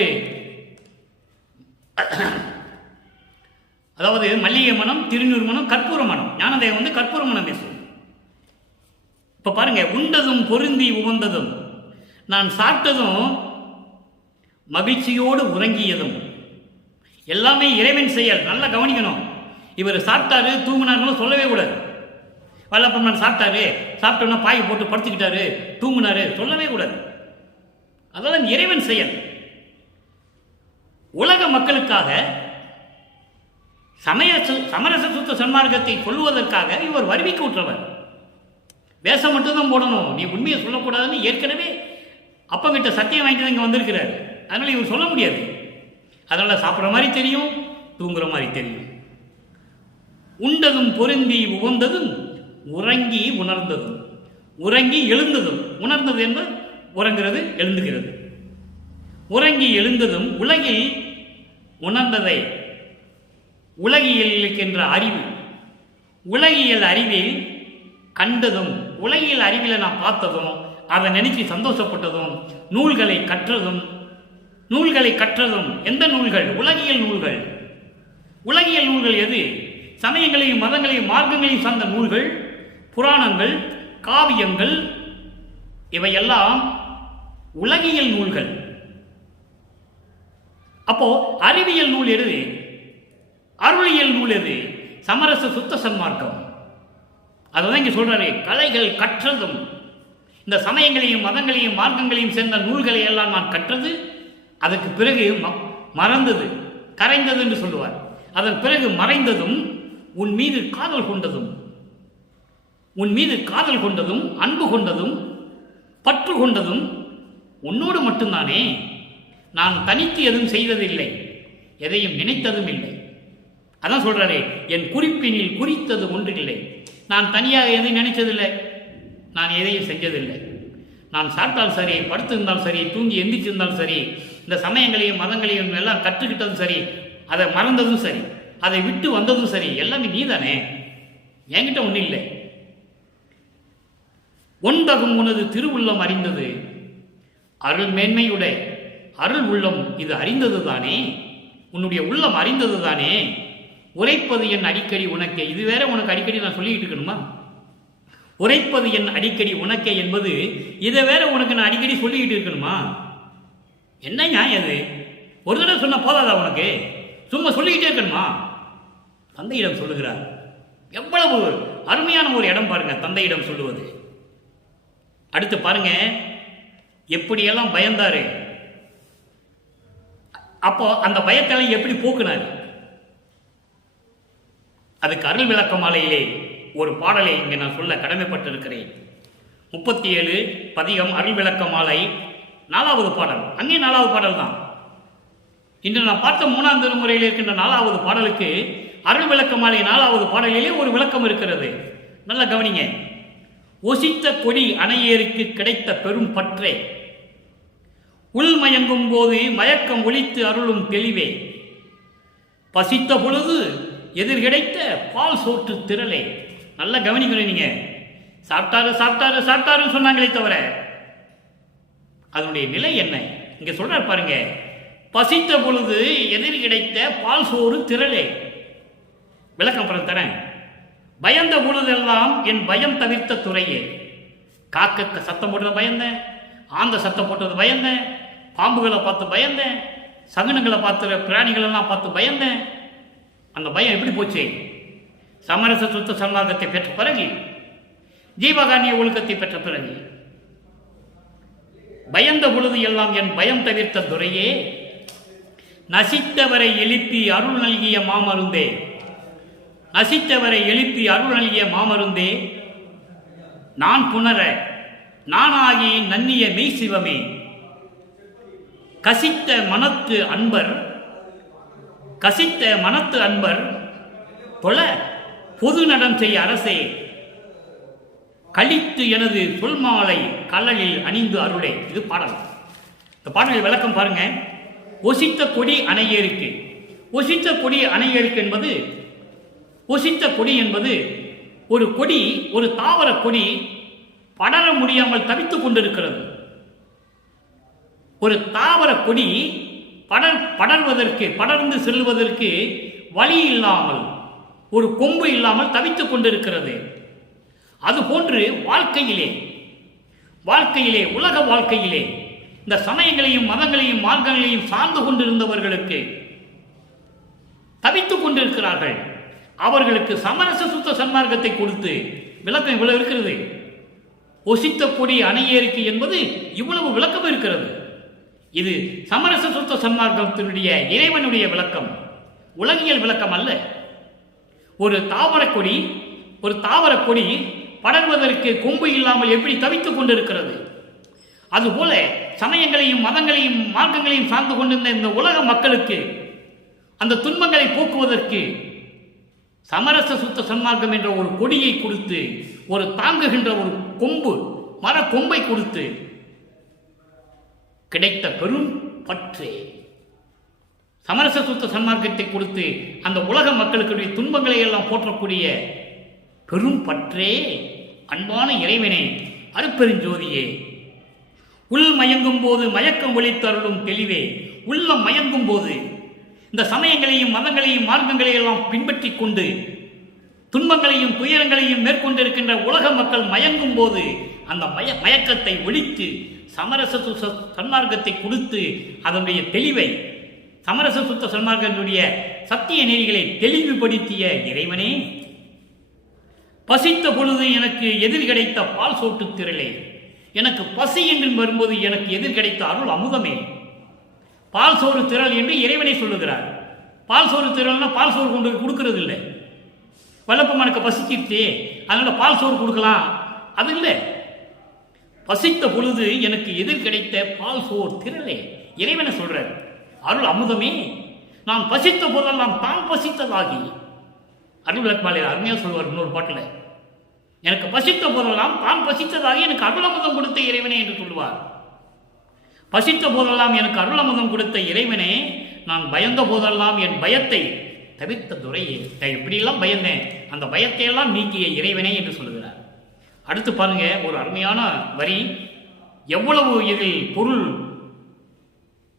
அதாவது மல்லிகை மனம், திருநூறு மனம், கற்பூர மனம். ஞான தேகம் கற்பூர மனம் பேசும். இப்ப பாருங்க, உண்டதும் பொருந்தி உவந்ததும், நான் சாப்பிட்டதும் மகிழ்ச்சியோடு உறங்கியதும், எல்லாமே இறைவன் செயல். நல்லா கவனிக்கணும். இவர் சாப்பிட்டாரு தூங்கினாருன்னு சொல்லவே கூடாது. வல்லப்பமன் சாப்பிட்டாரு, சாப்பிட்டோன்னா பாய் போட்டு படுத்துக்கிட்டாரு, தூங்கினாரு சொல்லவே கூடாது. அதெல்லாம் இறைவன் செயல். உலக மக்களுக்காக சமரச சுத்த சன்மார்க்கத்தை சொல்லுவதற்காக இவர் வருவிக்கு விட்டுறவர். வேஷம் மட்டும்தான் போடணும், நீ உண்மையை சொல்லக்கூடாதுன்னு ஏற்கனவே அப்பங்கிட்ட சத்தியம் வாங்கிட்டு இங்கே வந்திருக்கிறார். அதனால இவர் சொல்ல முடியாது. அதனால சாப்பிட்ற மாதிரி தெரியும், தூங்குற மாதிரி தெரியும். உண்டதும் பொருந்தி உவந்ததும், உறங்கி உணர்ந்ததும். உறங்கி எழுந்ததும், உணர்ந்தது என்பது உறங்கிறது, எழுந்துகிறது. உறங்கி எழுந்ததும் உலகில் உணர்ந்ததை, உலகியல் என்ற அறிவு, உலகியல் அறிவில் கண்டதும், உலகியல் அறிவில் நான் பார்த்ததும், அதை நினைச்சு சந்தோஷப்பட்டதும், நூல்களை கற்றதும். நூல்களை கற்றதும் எந்த நூல்கள்? உலகியல் நூல்கள். உலகியல் நூல்கள் எது? சமயங்களையும் மதங்களையும் மார்க்கங்களையும் சார்ந்த நூல்கள், புராணங்கள், காவியங்கள், இவையெல்லாம் உலகியல் நூல்கள். அப்போ அறிவியல் நூல் எது? அருளியல் நூல் எது? சமரச சுத்த சன்மார்க்கம். அதுதான் இங்கே சொல்றாரு, கலைகள் கற்றதும். இந்த சமயங்களையும் மதங்களையும் மார்க்கங்களையும் சேர்ந்த நூல்களை எல்லாம் நான் கற்றது, அதற்கு பிறகு மறந்தது, கரைந்தது என்று சொல்லுவார். அதன் பிறகு மறைந்ததும், உன் மீது காதல் கொண்டதும், உன் மீது காதல் கொண்டதும், அன்பு கொண்டதும், பற்று கொண்டதும் உன்னோடு மட்டும்தானே. நான் தனித்து எதுவும் செய்ததில்லை, எதையும் நினைத்ததும் இல்லை. அதான் சொல்றாரு, என் குறிப்பினில் குறித்தது ஒன்றில்லை. நான் தனியாக எதையும் நினைச்சதில்லை, நான் எதையும் செஞ்சதில்லை. நான் சாப்பிட்டாலும் சரி, படுத்திருந்தாலும் சரி, தூங்கி எந்திரிச்சிருந்தாலும் சரி, இந்த சமயங்களையும் மதங்களையும் எல்லாம் கற்றுக்கிட்டதும் சரி, அதை மறந்ததும் சரி, அதை விட்டு வந்ததும் சரி, எல்லாமே நீ தானே, என்கிட்ட ஒன்றும் இல்லை. ஒன்பகும் உனது திருவுள்ளம் அறிந்தது, அருள் மேன்மையுடைய அருள் உள்ளம் இது அறிந்தது தானே, உன்னுடைய உள்ளம் அறிந்தது தானே. உரைப்பது என் அடிக்கடி உனக்கே. இது வேற உனக்கு அடிக்கடி நான் சொல்லிக்கிட்டு இருக்கணுமா? உரைப்பது என் அடிக்கடி உனக்கே என்பது இதை வேற உனக்கு நான் அடிக்கடி சொல்லிக்கிட்டு இருக்கணுமா? என்ன நியாயம் அது? ஒரு தடவை சொன்ன போதாதா உனக்கு? சும்மா சொல்லிக்கிட்டே இருக்கணுமா? தந்தையிடம் சொல்லுகிறார். எவ்வளவு அருமையான ஒரு இடம் பாருங்க, தந்தையிடம் சொல்லுவது. அடுத்து பாருங்க, எப்படியெல்லாம் பயந்தாரு. அப்போ அந்த பயத்தெல்லாம் எப்படி போக்குனார்? அதுக்கு அருள் விளக்க மாலையிலே ஒரு பாடலை இங்கே நான் சொல்ல கடமைப்பட்டிருக்கிறேன். 37 பதிகம் அருள் விளக்க மாலை 4வது பாடல். அங்கே 4வது பாடல் தான். இன்று நான் பார்த்த 3ஆம் திருமுறையில் இருக்கின்ற 4வது பாடலுக்கு அருள் விளக்க மாலை 4வது பாடலிலே ஒரு விளக்கம் இருக்கிறது. நல்லா கவனிங்க. ஒசித்த கொடி அணையேருக்கு கிடைத்த பெரும் பற்றே, உள்மயங்கும் போது மயக்கம் ஒழித்து அருளும் தெளிவே, பசித்த பொழுது எதிர் கிடைத்த பால் சோற்று திரளே. நல்லா கவனிக்கணும். நீங்க சாப்பிட்டாரு சாப்பிட்டாரு சாப்பிட்டாருன்னு சொன்னாங்களே தவிர அதனுடைய நிலை என்ன இங்க சொல்றாரு பாருங்க. பசித்த பொழுது எதிர் கிடைத்த பால் சோறு திரளே. விளக்கம் அப்புறம் தரேன். பயந்த பொழுதெல்லாம் என் பயம் தவிர்த்த துறையே. காக்க சத்தம் போட்டது பயந்தேன், ஆந்த சத்தம் போட்டது பயந்தேன், பாம்புகளை பார்த்து பயந்தேன், சகுனங்களை பார்த்து பிராணிகளெல்லாம் பார்த்து பயந்தேன். அந்த பயம் எப்படி போச்சு? சமரச சுத்த சன்மார்க்கத்தை பெற்ற பிறகு, ஜீவகாருண்ய ஒழுக்கத்தை பெற்ற பிறகு, பயந்த பொழுது எல்லாம் என் பயம் தவிர்த்த துரையே, நசித்தவரை எழுப்பி அருள் நல்கிய மாமருந்தே, நசித்தவரை எழுப்பி அருள் நல்கிய மாமருந்தே, நான் புணர நானாகி நன்னிய மெய் சிவமே, கசித்த மனத்து அன்பர், கசித்த மனத்து அன்பர் தொழ பொது நடம் செய்ய அரசே, கழித்து எனது சொல்மாலை கல்லலில் அணிந்து அருளே. இது பாடல். இந்த பாடலில் விளக்கம் பாருங்க. ஒசித்த கொடி அணையேருக்கு. ஒசித்த கொடி அணையேருக்கு என்பது, ஒசித்த கொடி என்பது ஒரு கொடி, ஒரு தாவர கொடி படர முடியாமல் தவித்துக் கொண்டிருக்கிறது. ஒரு தாவர கொடி படர்வதற்கு, படர்ந்து செல்வதற்கு வழி இல்லாமல், ஒரு கொம்பு இல்லாமல் தவித்துக் கொண்டிருக்கிறது. அதுபோன்று வாழ்க்கையிலே உலக வாழ்க்கையிலே இந்த சமயங்களையும் மதங்களையும் மார்க்கங்களையும் சார்ந்து கொண்டிருந்தவர்களுக்கு தவித்துக் கொண்டிருக்கிறார்கள். அவர்களுக்கு சமரச சுத்த சன்மார்க்கத்தை கொடுத்து விளக்கம் இவ்வளவு இருக்கிறது. ஒசித்த கொடி அணையேறிக்கை என்பது இவ்வளவு விளக்கம் இருக்கிறது. இது சமரச சுத்த சன்மார்க்கத்தினுடைய இறைவனுடைய விளக்கம், உலகியல் விளக்கம் அல்ல. ஒரு தாவர கொடி படர்வதற்கு கொம்பு இல்லாமல் எப்படி தவித்துக் கொண்டிருக்கிறது, அதுபோல சமயங்களையும் மதங்களையும் மார்க்கங்களையும் சார்ந்து கொண்டிருந்த இந்த உலக மக்களுக்கு அந்த துன்பங்களை போக்குவதற்கு சமரச சுத்த சன்மார்க்கம் என்ற ஒரு கொடியை கொடுத்து, ஒரு தாங்குகின்ற ஒரு கொம்பு, மர கொம்பை கொடுத்து கிடைத்த பெரும் பற்றே, சமரச சுத்த சன்மார்க்கத்தை கொடுத்து அந்த உலக மக்களுக்கு துன்பங்களை எல்லாம் போற்றக்கூடிய பெரும் பற்றே, அன்பான இறைவனே, அருட்பெருஞ்சோதியே, உள் மயங்கும் போது மயக்கம் ஒளித்தருளும் தெளிவே. உள்ளம் மயங்கும் போது இந்த சமயங்களையும் மதங்களையும் மார்க்கங்களையும் எல்லாம் பின்பற்றி கொண்டு துன்பங்களையும் துயரங்களையும் மேற்கொண்டிருக்கின்ற உலக மக்கள் மயங்கும் போது அந்த மயக்கத்தை ஒழித்து சமரச சுத்த சன்மார்க்கத்தை கொடுத்து அதனுடைய தெளிவை, சமரச சுத்த சன்மார்க்கத்தினுடைய சத்திய நெறிகளை தெளிவுபடுத்திய இறைவனே, பசித்த பொழுது எனக்கு எதிர் கிடைத்த பால் சோட்டு திரளே, எனக்கு பசி என்று வரும்போது எனக்கு எதிர் கிடைத்த அருள் அமுதமே. பால் சோறு திரள் என்று இறைவனை சொல்லுகிறார். பால் சோறு திரள்னா பால் சோறு கொண்டு கொடுக்கறது இல்லை. வல்லப்பம் எனக்கு பசிச்சிருச்சு அதனால பால் சோறு கொடுக்கலாம், அது இல்லை. பசித்த பொழுது எனக்கு எதிர் கிடைத்த பால் சோறு திரளே, இறைவனை சொல்றார். அருள் அமுதமே, நான் பசித்த போதெல்லாம் தான் பசித்ததாகி, அருள் விளக்கமாலையில் அருமையாக சொல்வார் இன்னொரு பாட்டில், எனக்கு பசித்த போதெல்லாம் தான் பசித்ததாகி எனக்கு அருள் அமுதம் கொடுத்த இறைவனே என்று சொல்லுவார். பசித்த போதெல்லாம் எனக்கு அருள் அமுதம் கொடுத்த இறைவனே, நான் பயந்த போதெல்லாம் என் பயத்தை தவிர்த்த துரையே. எப்படியெல்லாம் பயந்தேன், அந்த பயத்தையெல்லாம் நீக்கிய இறைவனே என்று சொல்லுகிறார். அடுத்து பாருங்க, ஒரு அருமையான வரி. எவ்வளவு இதில் பொருள்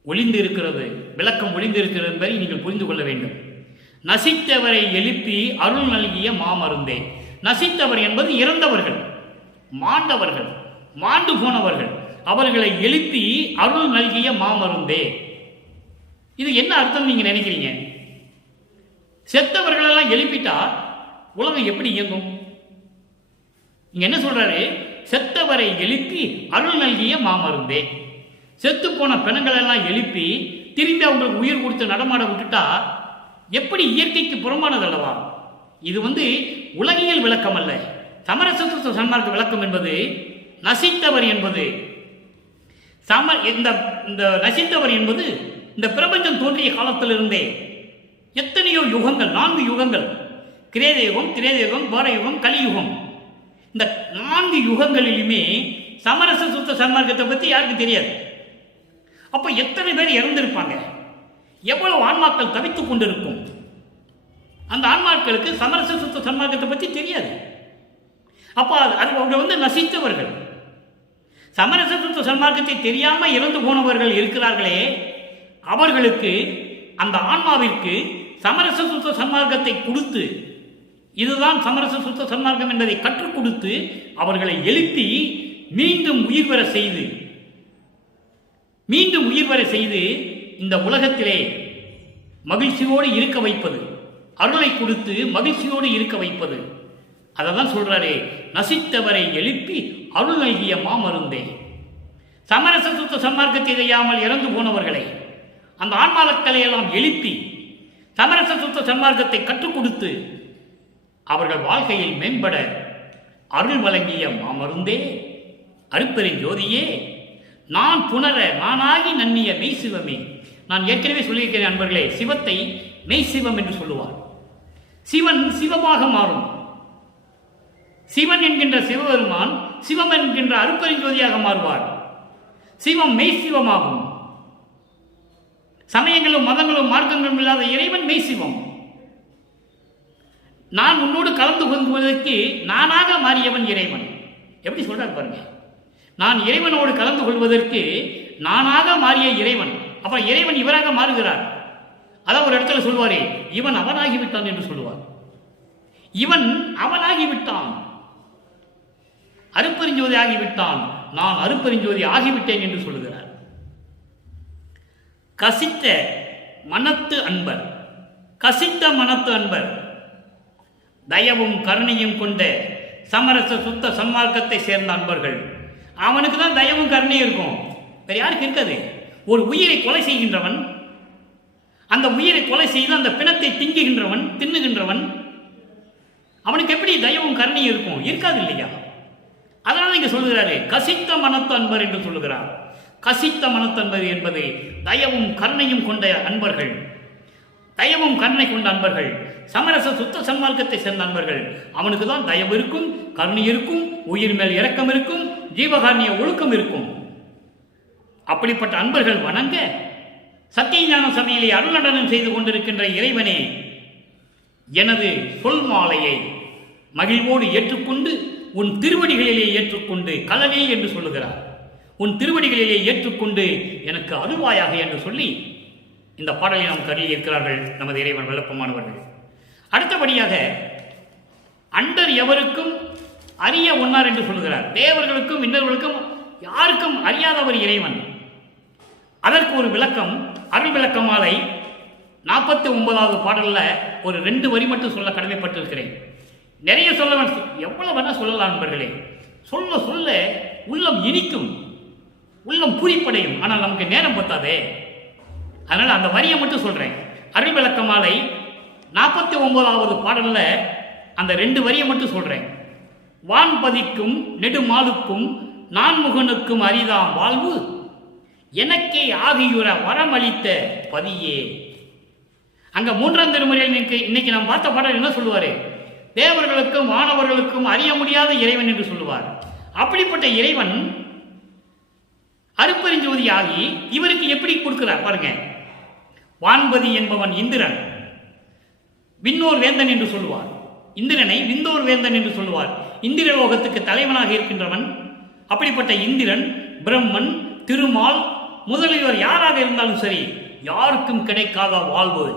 ஒளிந்து இருக்கிறது, விளக்கம் ஒளிந்து இருக்கிறது என்பதை நீங்கள் புரிந்து கொள்ள வேண்டும். நசித்தவரை எழுப்பி அருள் நல்கிய மாமருந்தே. நசித்தவர் என்பது இறந்தவர்கள், மாண்டவர்கள், மாண்டு போனவர்கள், அவர்களை எழுப்பி அருள் நல்கிய மாமருந்தே. இது என்ன அர்த்தம் நீங்க நினைக்கிறீங்க? செத்தவர்கள் எல்லாம் எழுப்பிட்டா உலகம் எப்படி இயங்கும்? இங்க என்ன சொல்றாரு? செத்தவரை எழுப்பி அருள் நல்கிய மாமருந்தே. செத்து போன பிணங்கள் எல்லாம் எழுப்பி திரும்பி அவங்களுக்கு உயிர் கொடுத்து நடமாட விட்டுட்டா எப்படி இயற்கைக்கு புறம்பானது அல்லவா? இது உலகியல் விளக்கம் அல்ல. சமரச சன்மார்க்க விளக்கம் என்பது நசித்தவர் என்பது இந்த நசித்தவர் என்பது இந்த பிரபஞ்சம் தோன்றிய காலத்திலிருந்தே எத்தனையோ யுகங்கள், 4 யுகங்கள், கிரேத யுகம், திரேத யுகம், துவார யுகம், கலியுகம், இந்த 4 யுகங்களிலுமே சமரச சுத்த சன்மார்க்கத்தை பற்றி யாருக்கு தெரியாது? அப்ப எத்தனை பேர் இறந்திருப்பாங்க, எவ்வளவு ஆன்மாக்கள் தவித்துக் கொண்டிருக்கும். அந்த ஆன்மாக்களுக்கு சமரச சுத்த சன்மார்க்கத்தை பற்றி தெரியாது. அப்ப அவங்க நசித்தவர்கள். சமரச சுத்த சன்மார்க்கத்தை தெரியாம இறந்து போனவர்கள் இருக்கிறார்களே, அவர்களுக்கு, அந்த ஆன்மாவிற்கு சமரச சுத்த சன்மார்க்கத்தை கொடுத்து, இதுதான் சமரச சுத்த சன்மார்க்கம் என்பதை கற்றுக் கொடுத்து அவர்களை எழுப்பி மீண்டும் உயிர் வர செய்து இந்த உலகத்திலே மகிழ்ச்சியோடு இருக்க வைப்பது, அருளை கொடுத்து மகிழ்ச்சியோடு இருக்க வைப்பது. அதை தான் சொல்றாரு, நசித்தவரை எழுப்பி அருள் நல்கிய மாமருந்தே. சமரச சுத்த சன்மார்க்கத்தை செய்யாமல் இறந்து போனவர்களை, அந்த ஆன்மாக்களை எல்லாம் எழுப்பி சமரச சுத்த சன்மார்க்கத்தை கற்றுக் கொடுத்து அவர்கள் வாழ்க்கையில் மேம்பட அருள் வழங்கிய மாமருந்தே, அருட்பெருஞ்சோதியே, நான் புணர நானாகி நன்னிய மெய் சிவமே. நான் ஏற்கனவே சொல்லியிருக்கிறேன் அன்பர்களே, சிவத்தை மெய் சிவம் என்று சொல்லுவார். சிவன் சிவமாக மாறும். சிவன் என்கின்ற சிவபெருமான் சிவம் என்கின்ற அருட்பெருஞ்சோதியாக மாறுவார். சிவம் மெய் சிவமாகும். சமயங்களும் மதங்களும் மார்க்கங்களும் இல்லாத இறைவன் மெய் சிவம். நான் உன்னோடு கலந்து கொள்வதற்கு நானாக மாறியவன் இறைவன். எப்படி சொல்றார் பாருங்க, நான் இறைவனோடு கலந்து கொள்வதற்கு நானாக மாறிய இறைவன். அப்ப இறைவன் இவராக மாறுகிறார். அதான் ஒரு இடத்துல சொல்வாரே, இவன் அவனாகிவிட்டான் என்று சொல்லுவார். இவன் அவனாகிவிட்டான், அருட்பெருஞ்சோதி ஆகிவிட்டான், நான் அருட்பெருஞ்சோதி ஆகிவிட்டேன் என்று சொல்லுகிறார். கசித்த மனத்து அன்பர், கசித்த மனத்து அன்பர், தயவும் கருணையும் கொண்ட சமரச சுத்த சன்மார்க்கத்தை சேர்ந்த அன்பர்கள். அவனுக்கு தான் தயவும் கருணையும் இருக்கும், வேற யாருக்கு இருக்காது. ஒரு உயிரை கொலை செய்கின்றவன், அந்த உயிரை கொலை செய்து அந்த பிணத்தை தின்னுகின்றவன், அவனுக்கு எப்படி தயவும் கருணையும் இருக்கும்? இருக்காது இல்லையா? அதனால இங்க சொல்லுகிறாரு, கசித்த மனத்து அன்பர் என்று சொல்லுகிறார். கசித்த மனத்து அன்பர் என்பது தயவும் கருணையும் கொண்ட அன்பர்கள். தயவும் கருணை கொண்ட அன்பர்கள், சமரச சுத்த சன்மார்க்கத்தை சேர்ந்த அன்பர்கள். அவனுக்கு தான் தயவு இருக்கும், கருணை இருக்கும், உயிர் மேல் இரக்கம் இருக்கும், ஜீவகாரணிய ஒழுக்கம் இருக்கும். அப்படிப்பட்ட அன்பர்கள் வணங்க சத்தியஞான சபையிலே அருள் நடனம் செய்து கொண்டிருக்கின்ற இறைவனே, எனது சொல் மாலையை மகிழ்வோடு ஏற்றுக்கொண்டு உன் திருவடிகளிலே ஏற்றுக்கொண்டு கலவே என்று சொல்லுகிறார். உன் திருவடிகளிலே ஏற்றுக்கொண்டு எனக்கு அருள்வாயாக என்று சொல்லி இந்த பாடலை நாம் கருதி இருக்கிறார்கள் நமது இறைவன் விளப்பமானவர்கள். அடுத்தபடியாக அண்டர் எவருக்கும் அறிய ஒன்னார் என்று சொல்லுகிறார். தேவர்களுக்கும் இன்னர்களுக்கும் யாருக்கும் அறியாதவர் இறைவன். அதற்கு ஒரு விளக்கம் அருள் விளக்க மாலை 49வது பாடல்ல ஒரு 2 வரி மட்டும் சொல்ல கடமைப்பட்டிருக்கிறேன். நிறைய சொல்ல எவ்வளவு வேணா சொல்லலாம் நண்பர்களே. சொல்ல சொல்ல உள்ளம் இனிக்கும், உள்ளம் பூரிப்படையும். ஆனால் நமக்கு நேரம் பத்தாதே, அதனால அந்த வரியை மட்டும் சொல்றேன். அருள் விளக்க மாலை 49வது பாடல்ல அந்த 2 வரியை மட்டும் சொல்றேன். வான்பதிக்கும் நெடுமாலுக்கும் நான்முகனுக்கும் அரிதாம் வாழ்வு எனக்கே ஆகியுற வரமளித்த பதியே. அங்க 3ஆம் திருமுறையில் இன்னைக்கு நாம் பார்த்த பாடல் என்ன சொல்லுவாரு? தேவர்களுக்கும் வானவர்களுக்கும் அறிய முடியாத இறைவன் என்று சொல்லுவார். அப்படிப்பட்ட இறைவன் அருட்பெருஞ்சோதி ஆகி இவருக்கு எப்படி கொடுக்கிறார் பாருங்க. வான்பதி என்பவன் இந்திரன், விண்ணோர் வேந்தன் என்று சொல்லுவார். இந்திரனை விண்ணோர் வேந்தன் என்று சொல்லுவார். இந்திர லோகத்துக்கு தலைவனாக இருக்கின்றவன். அப்படிப்பட்ட இந்திரன், பிரம்மன், திருமால் முதலியோர் யாராக இருந்தாலும் சரி, யாருக்கும் கிடைக்காத வாழ்வு,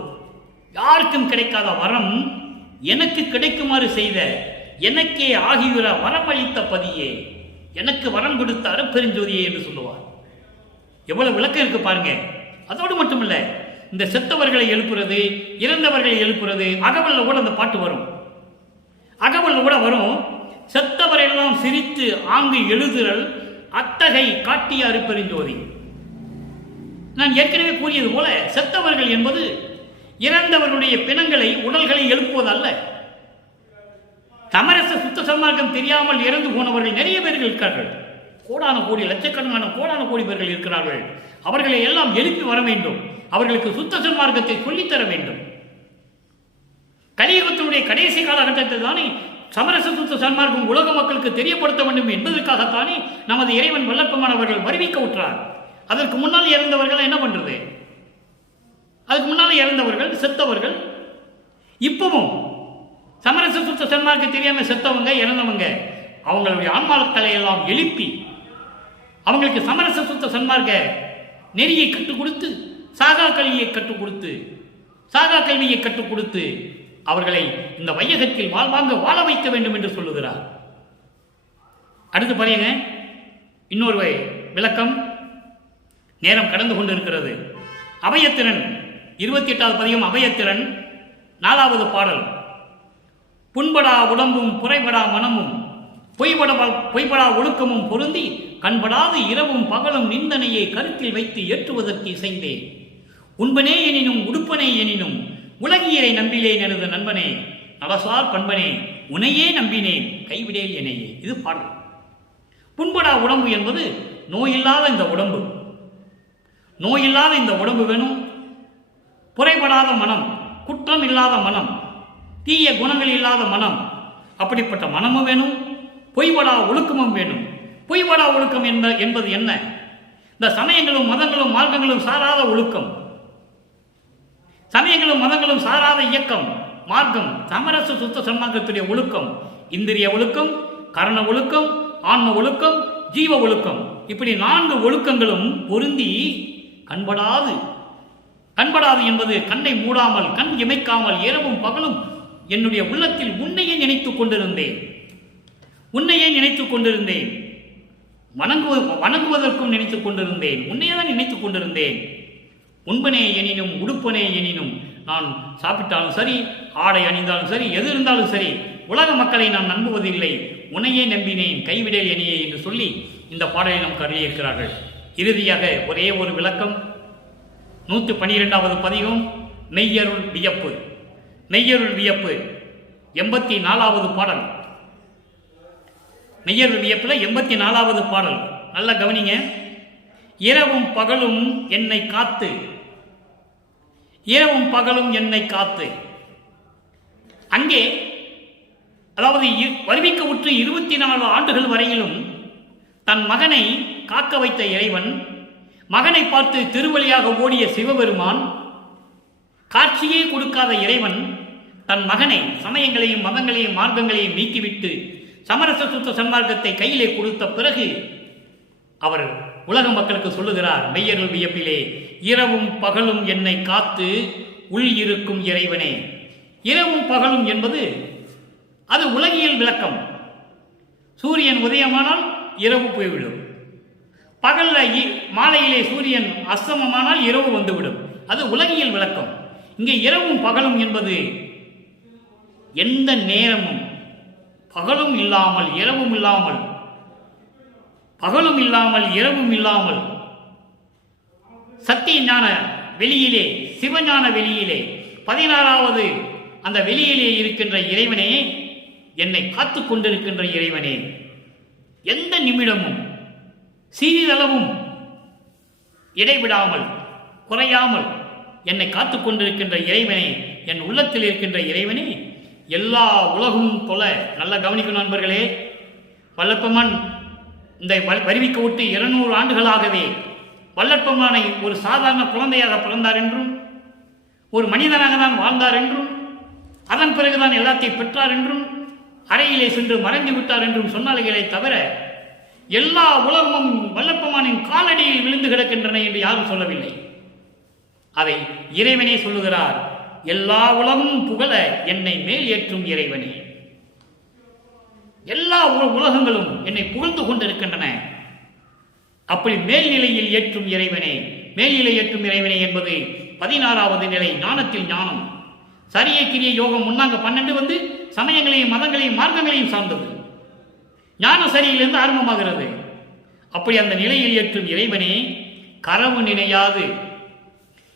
யாருக்கும் கிடைக்காத வரம் எனக்கு கிடைக்குமாறு செய்த எனக்கே ஆகியுற வரமளித்த பதியே, எனக்கு வரம் கொடுத்த அருட்பெருஞ்சோதியே என்று சொல்லுவார். எவ்வளவு விளக்கம் இருக்கு பாருங்க. அதோடு மட்டுமல்ல, இந்த செத்தவர்களை எழுப்புறது, இறந்தவர்களை எழுப்புறது, அகவல்ல கூட அந்த பாட்டு வரும். அகவல்ல கூட வரும், செத்தவரெல்லாம் சிரித்து ஆங்கு எழுதுறல் அத்தகை காட்டிய அருட்பெருஞ்சோதி. நான் ஏற்கனவே கூறியது போல, செத்தவர்கள் என்பது இறந்தவர்களுடைய பிணங்களை, உடல்களை எழுப்புவது அல்ல. சமரச சுத்த சன்மார்க்கம் தெரியாமல் இறந்து போனவர்கள் நிறைய பேர்கள் இருக்கிறார்கள். கோடான கோடி, லட்சக்கணக்கான கோடான கோடி பேர்கள் இருக்கிறார்கள். அவர்களை எல்லாம் எழுப்பி வர வேண்டும். அவர்களுக்கு சுத்த சன்மார்க்கத்தை சொல்லித்தர வேண்டும். கலியுகத்தினுடைய கடைசி காலகட்டத்தில் தானே சமரச சுத்த சன்மார்க்கம் உலக மக்களுக்கு தெரியப்படுத்த வேண்டும் என்பதற்காகத்தானே நமது இறைவன் வல்லப்பமானவர்கள் வருவிக்க உற்றார். அதற்கு முன்னால் இறந்தவர்கள் என்ன பண்றது? அதுக்கு முன்னால் இறந்தவர்கள், செத்தவர்கள், இப்பவும் சமரச சுத்த சன்மார்க்கம் தெரியாம செத்தவங்க, இறந்தவங்க, அவங்களுடைய ஆன்மாக்களை எல்லாம் எழுப்பி அவங்களுக்கு சமரச சுத்த சன்மார்க்க நெறியை கற்றுக் கொடுத்து, சாகா கல்வியை கற்றுக் கொடுத்து, சாகா கல்வியை கற்றுக் கொடுத்து அவர்களை இந்த வையகத்தில் வாழ்வாங்க வாழ வைக்க வேண்டும் என்று சொல்லுகிறார். அடுத்து பாருங்க, இன்னொரு விளக்கம். நேரம் கடந்து கொண்டிருக்கிறது. அபயத்திறன் 28வது பதிகம் அபயத்திறன் 4வது பாடல். புண்படா உடம்பும் புரைபடா மனமும் பொய்படா ஒழுக்கமும் பொருந்தி கண்படாது இரவும் பகலும் நிந்தனையை கருத்தில் வைத்து ஏற்றுவதற்கு இசைந்தேன். உண்பனே எனினும் உடுப்பனே எனினும் உலகியரை நம்பிலேன் எனது நண்பனே நலசார் பண்பனே உனையே நம்பினேன் கைவிடேல் எனையே. இது பாடல். புண்படா உடம்பு என்பது நோயில்லாத இந்த உடம்பு. நோயில்லாத இந்த உடம்பு வேணும். புரைபடாத மனம், குற்றம் இல்லாத மனம், தீய குணங்கள் இல்லாத மனம், அப்படிப்பட்ட மனமும் வேணும். பொய்படா ஒழுக்கமும் வேணும். பொய்படா ஒழுக்கம் என்பது என்ன? இந்த சமயங்களும் மதங்களும் மார்க்கங்களும் சாராத ஒழுக்கம், சமயங்களும் மதங்களும் சாராத இயக்கம், மார்க்கம், சமரச சுத்த சன்மார்க்கத்துடைய ஒழுக்கம், இந்திரிய ஒழுக்கம், கரண ஒழுக்கம், ஆன்ம ஒழுக்கம், ஜீவ ஒழுக்கம், இப்படி 4 ஒழுக்கங்களும் பொருந்தி கண்படாது. கண்படாது என்பது கண்ணை மூடாமல், கண் இமைக்காமல் இரவும் பகலும் என்னுடைய உள்ளத்தில் உன்னையே நினைத்துக் கொண்டிருந்தேன். உன்னையே நினைத்துக் கொண்டிருந்தேன். வணங்குவதற்கும் நினைத்துக் கொண்டிருந்தேன். உன்னையே தான் நினைத்துக் கொண்டிருந்தேன். உண்பனே எனினும் உடுப்பனே எனினும், நான் சாப்பிட்டாலும் சரி, ஆடை அணிந்தாலும் சரி, எது இருந்தாலும் சரி, உலக மக்களை நான் நம்புவதில்லை, உன்னையே நம்பினேன் கைவிடேல் எனியே என்று சொல்லி இந்த பாடலை நமக்கு அருளியிருக்கிறார்கள். இறுதியாக ஒரே ஒரு விளக்கம். 112வது பதிகம் மெய்யருள் வியப்பு. மெய்யருள் வியப்பு 84வது பாடல். மெய்யருள் வியப்புல 84வது பாடல். நல்லா கவனிங்க. இரவும் பகலும் என்னை காத்து, இரவும் பகலும் என்னை காத்து. அங்கே அதாவது வருவிக்க உற்று 24 ஆண்டுகள் வரையிலும் தன் மகனை காக்க வைத்த இறைவன், மகனை பார்த்து திருவழியாக ஓடிய சிவபெருமான், காட்சியே கொடுக்காத இறைவன் தன் மகனை சமயங்களையும் மதங்களையும் மார்க்கங்களையும் நீக்கிவிட்டு சமரச சுத்த சன்மார்க்கத்தை கையிலே கொடுத்த பிறகு அவர் உலக மக்களுக்கு சொல்லுகிறார் மெய்யருள் வியப்பிலே, இரவும் பகலும் என்னை காத்து உள் இருக்கும் இறைவனே. இரவும் பகலும் என்பது அது உலகியல் விளக்கம். சூரியன் உதயமானால் இரவு போய்விடும். பகல்ல மாலையிலே சூரியன் அஸ்தமமானால் இரவு வந்துவிடும். அது உலகியல் விளக்கம். இங்கே இரவும் பகலும் என்பது எந்த நேரமும் பகலும் இல்லாமல் இரவும் இல்லாமல், பகலும் இல்லாமல் இரவும் இல்லாமல் சத்திய ஞான வெளியிலே, சிவஞான வெளியிலே, 16வது அந்த வெளியிலே இருக்கின்ற இறைவனே, என்னை காத்து கொண்டிருக்கின்ற இறைவனே, எந்த நிமிடமும் சிறிதளவும் இடைவிடாமல் குறையாமல் என்னை காத்து கொண்டிருக்கின்ற இறைவனே, என் உள்ளத்தில் இருக்கின்ற இறைவனே, எல்லா உலகும் தொல. நல்லா கவனிக்கணும் நண்பர்களே. வல்லற்பமான் இந்த வருவிக்க விட்டு 200 ஆண்டுகளாகவே வல்லற்பமானை ஒரு சாதாரண குழந்தையாக பிறந்தார் என்றும், ஒரு மனிதனாக தான் வாழ்ந்தார் என்றும், அதன் பிறகுதான் எல்லாத்தையும் பெற்றார் என்றும், அறையிலே சென்று மறைந்து விட்டார் என்றும் சொன்னார்களே தவிர எல்லா உலகமும் வல்லப்பமானின் காலடியில் விழுந்து கிடக்கின்றன என்று யாரும் சொல்லவில்லை. அதை இறைவனே சொல்லுகிறார். எல்லா உலகமும் புகழ என்னை மேல் ஏற்றும் இறைவனே, எல்லா உலகங்களும் என்னை புகழ்ந்து கொண்டிருக்கின்றன. அப்படி மேல்நிலையில் ஏற்றும் இறைவனே, மேல்நிலை ஏற்றும் இறைவனே என்பது 16வது நிலை, ஞானத்தில் ஞானம். சரியை கிரிய யோகம் முன்னாங்க 12 சமயங்களையும் மதங்களையும் மார்க்கங்களையும் சார்ந்தது. ஞான சரியிலிருந்து ஆரம்பமாகிறது. அப்படி அந்த நிலையில் ஏற்றும் இறைவனே, கரவு நினையாது,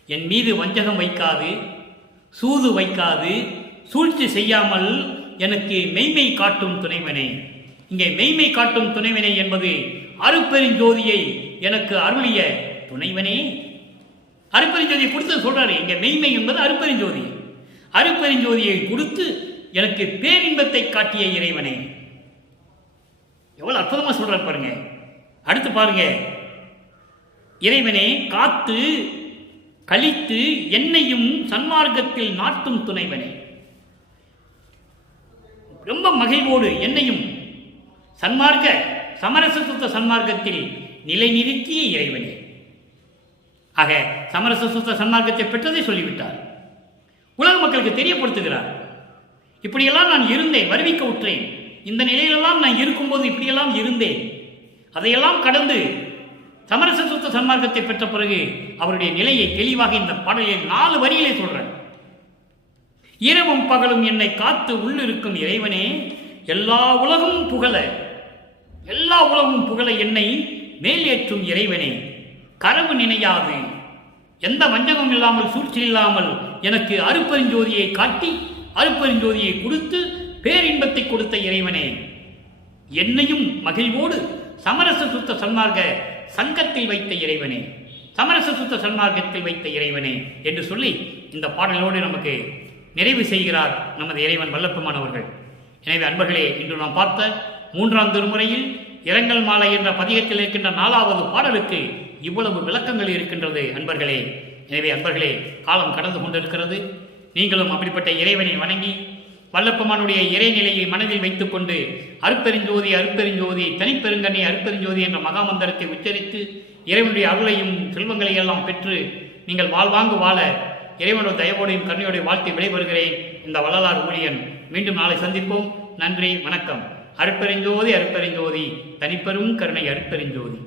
என் மீது வஞ்சகம் வைக்காது, சூது வைக்காது, சூழ்ச்சி செய்யாமல் எனக்கு மெய்மை காட்டும் துணைவனே. இங்கே மெய்மை காட்டும் துணைவனே என்பது அருட்பெருஞ்சோதியை எனக்கு அருளிய துணைவனே. அருட்பெருஞ்சோதியை கொடுத்து சொல்றாரு. இங்கே மெய்மை என்பது அருட்பெருஞ்சோதி. அருட்பெருஞ்சோதியை கொடுத்து எனக்கு பேரின்பத்தை காட்டிய இறைவனே. எவ்வளவு அற்புதமா சொல்றாரு பாருங்க. அடுத்து பாருங்க, இறைவனே காத்து கழித்து என்னையும் சன்மார்க்கத்தில் நாட்டும் துணைவனே. ரொம்ப மகிழ்வோடு என்னையும் சன்மார்க்க சமரச சுத்த சன்மார்க்கத்தில் நிலைநிறுத்திய இறைவனே. ஆக சமரச சுத்த சன்மார்க்கத்தை பெற்றதை சொல்லிவிட்டார். உலக மக்களுக்கு தெரியப்படுத்துகிறார். இப்படியெல்லாம் நான் இருந்தேன், வருவிக்க உற்றேன். இந்த நிலையிலெல்லாம் நான் இருக்கும்போது இப்படியெல்லாம் இருந்தேன். அதையெல்லாம் கடந்து சமரச சுத்த சன்மார்க்கத்தை பெற்ற பிறகு அவருடைய நிலையை தெளிவாக இந்த பாடலில் 4 வரியிலே சொல்றார். இரவும் பகலும் என்னை காத்து உள்ளிருக்கும் இறைவனே, எல்லா உலகமும் புகழ என்னை மேலேற்றும் இறைவனே, கரவு நினையாது எந்த வஞ்சகம் இல்லாமல் சூழ்ச்சி இல்லாமல் எனக்கு அருப்பெருஞ்சோதியை காட்டி அருப்பெருஞ்சோதியை கொடுத்து பேரின்பத்தை கொடுத்த இறைவனே, என்னையும் மகிழ்வோடு சமரச சுத்த சன்மார்க்க சங்கத்தில் வைத்த இறைவனே, சமரச சுத்த சன்மார்க்கத்தில் வைத்த இறைவனே என்று சொல்லி இந்த பாடலோடு நமக்கு நிறைவு செய்கிறார் நமது இறைவன் வல்லப்பெருமான் அவர்கள். எனவே அன்பர்களே, இன்று நாம் பார்த்த 3ஆம் திருமுறையில் இரங்கல் மாலை என்ற பதிகத்தில் இருக்கின்ற 4வது பாடலுக்கு இவ்வளவு விளக்கங்கள் இருக்கின்றது அன்பர்களே. எனவே அன்பர்களே, காலம் கடந்து கொண்டிருக்கிறது. நீங்களும் அப்படிப்பட்ட இறைவனை வணங்கி வல்லப்பெருமானுடைய இறைநிலையை மனதில் வைத்துக் கொண்டு அருப்பெருஞ்சோதி அருப்பெருஞ்சோதி தனிப்பெருங்கண்ணி அருப்பெருஞ்சோதி என்ற மகாமந்திரத்தை உச்சரித்து இறைவனுடைய அருளையும் செல்வங்களையும் எல்லாம் பெற்று நீங்கள் வாழ்வாங்கு வாழ இறைவனோட தயவோடையும் கருணையோடையும் வாழ்த்தி விடைபெறுகிறேன். இந்த வள்ளலார் ஊழியன். மீண்டும் நாளை சந்திப்போம். நன்றி, வணக்கம். அருப்பெருஞ்சோதி அருப்பெருஞ்சோதி தனிப்பெரும் கருணை அருப்பெருஞ்சோதி.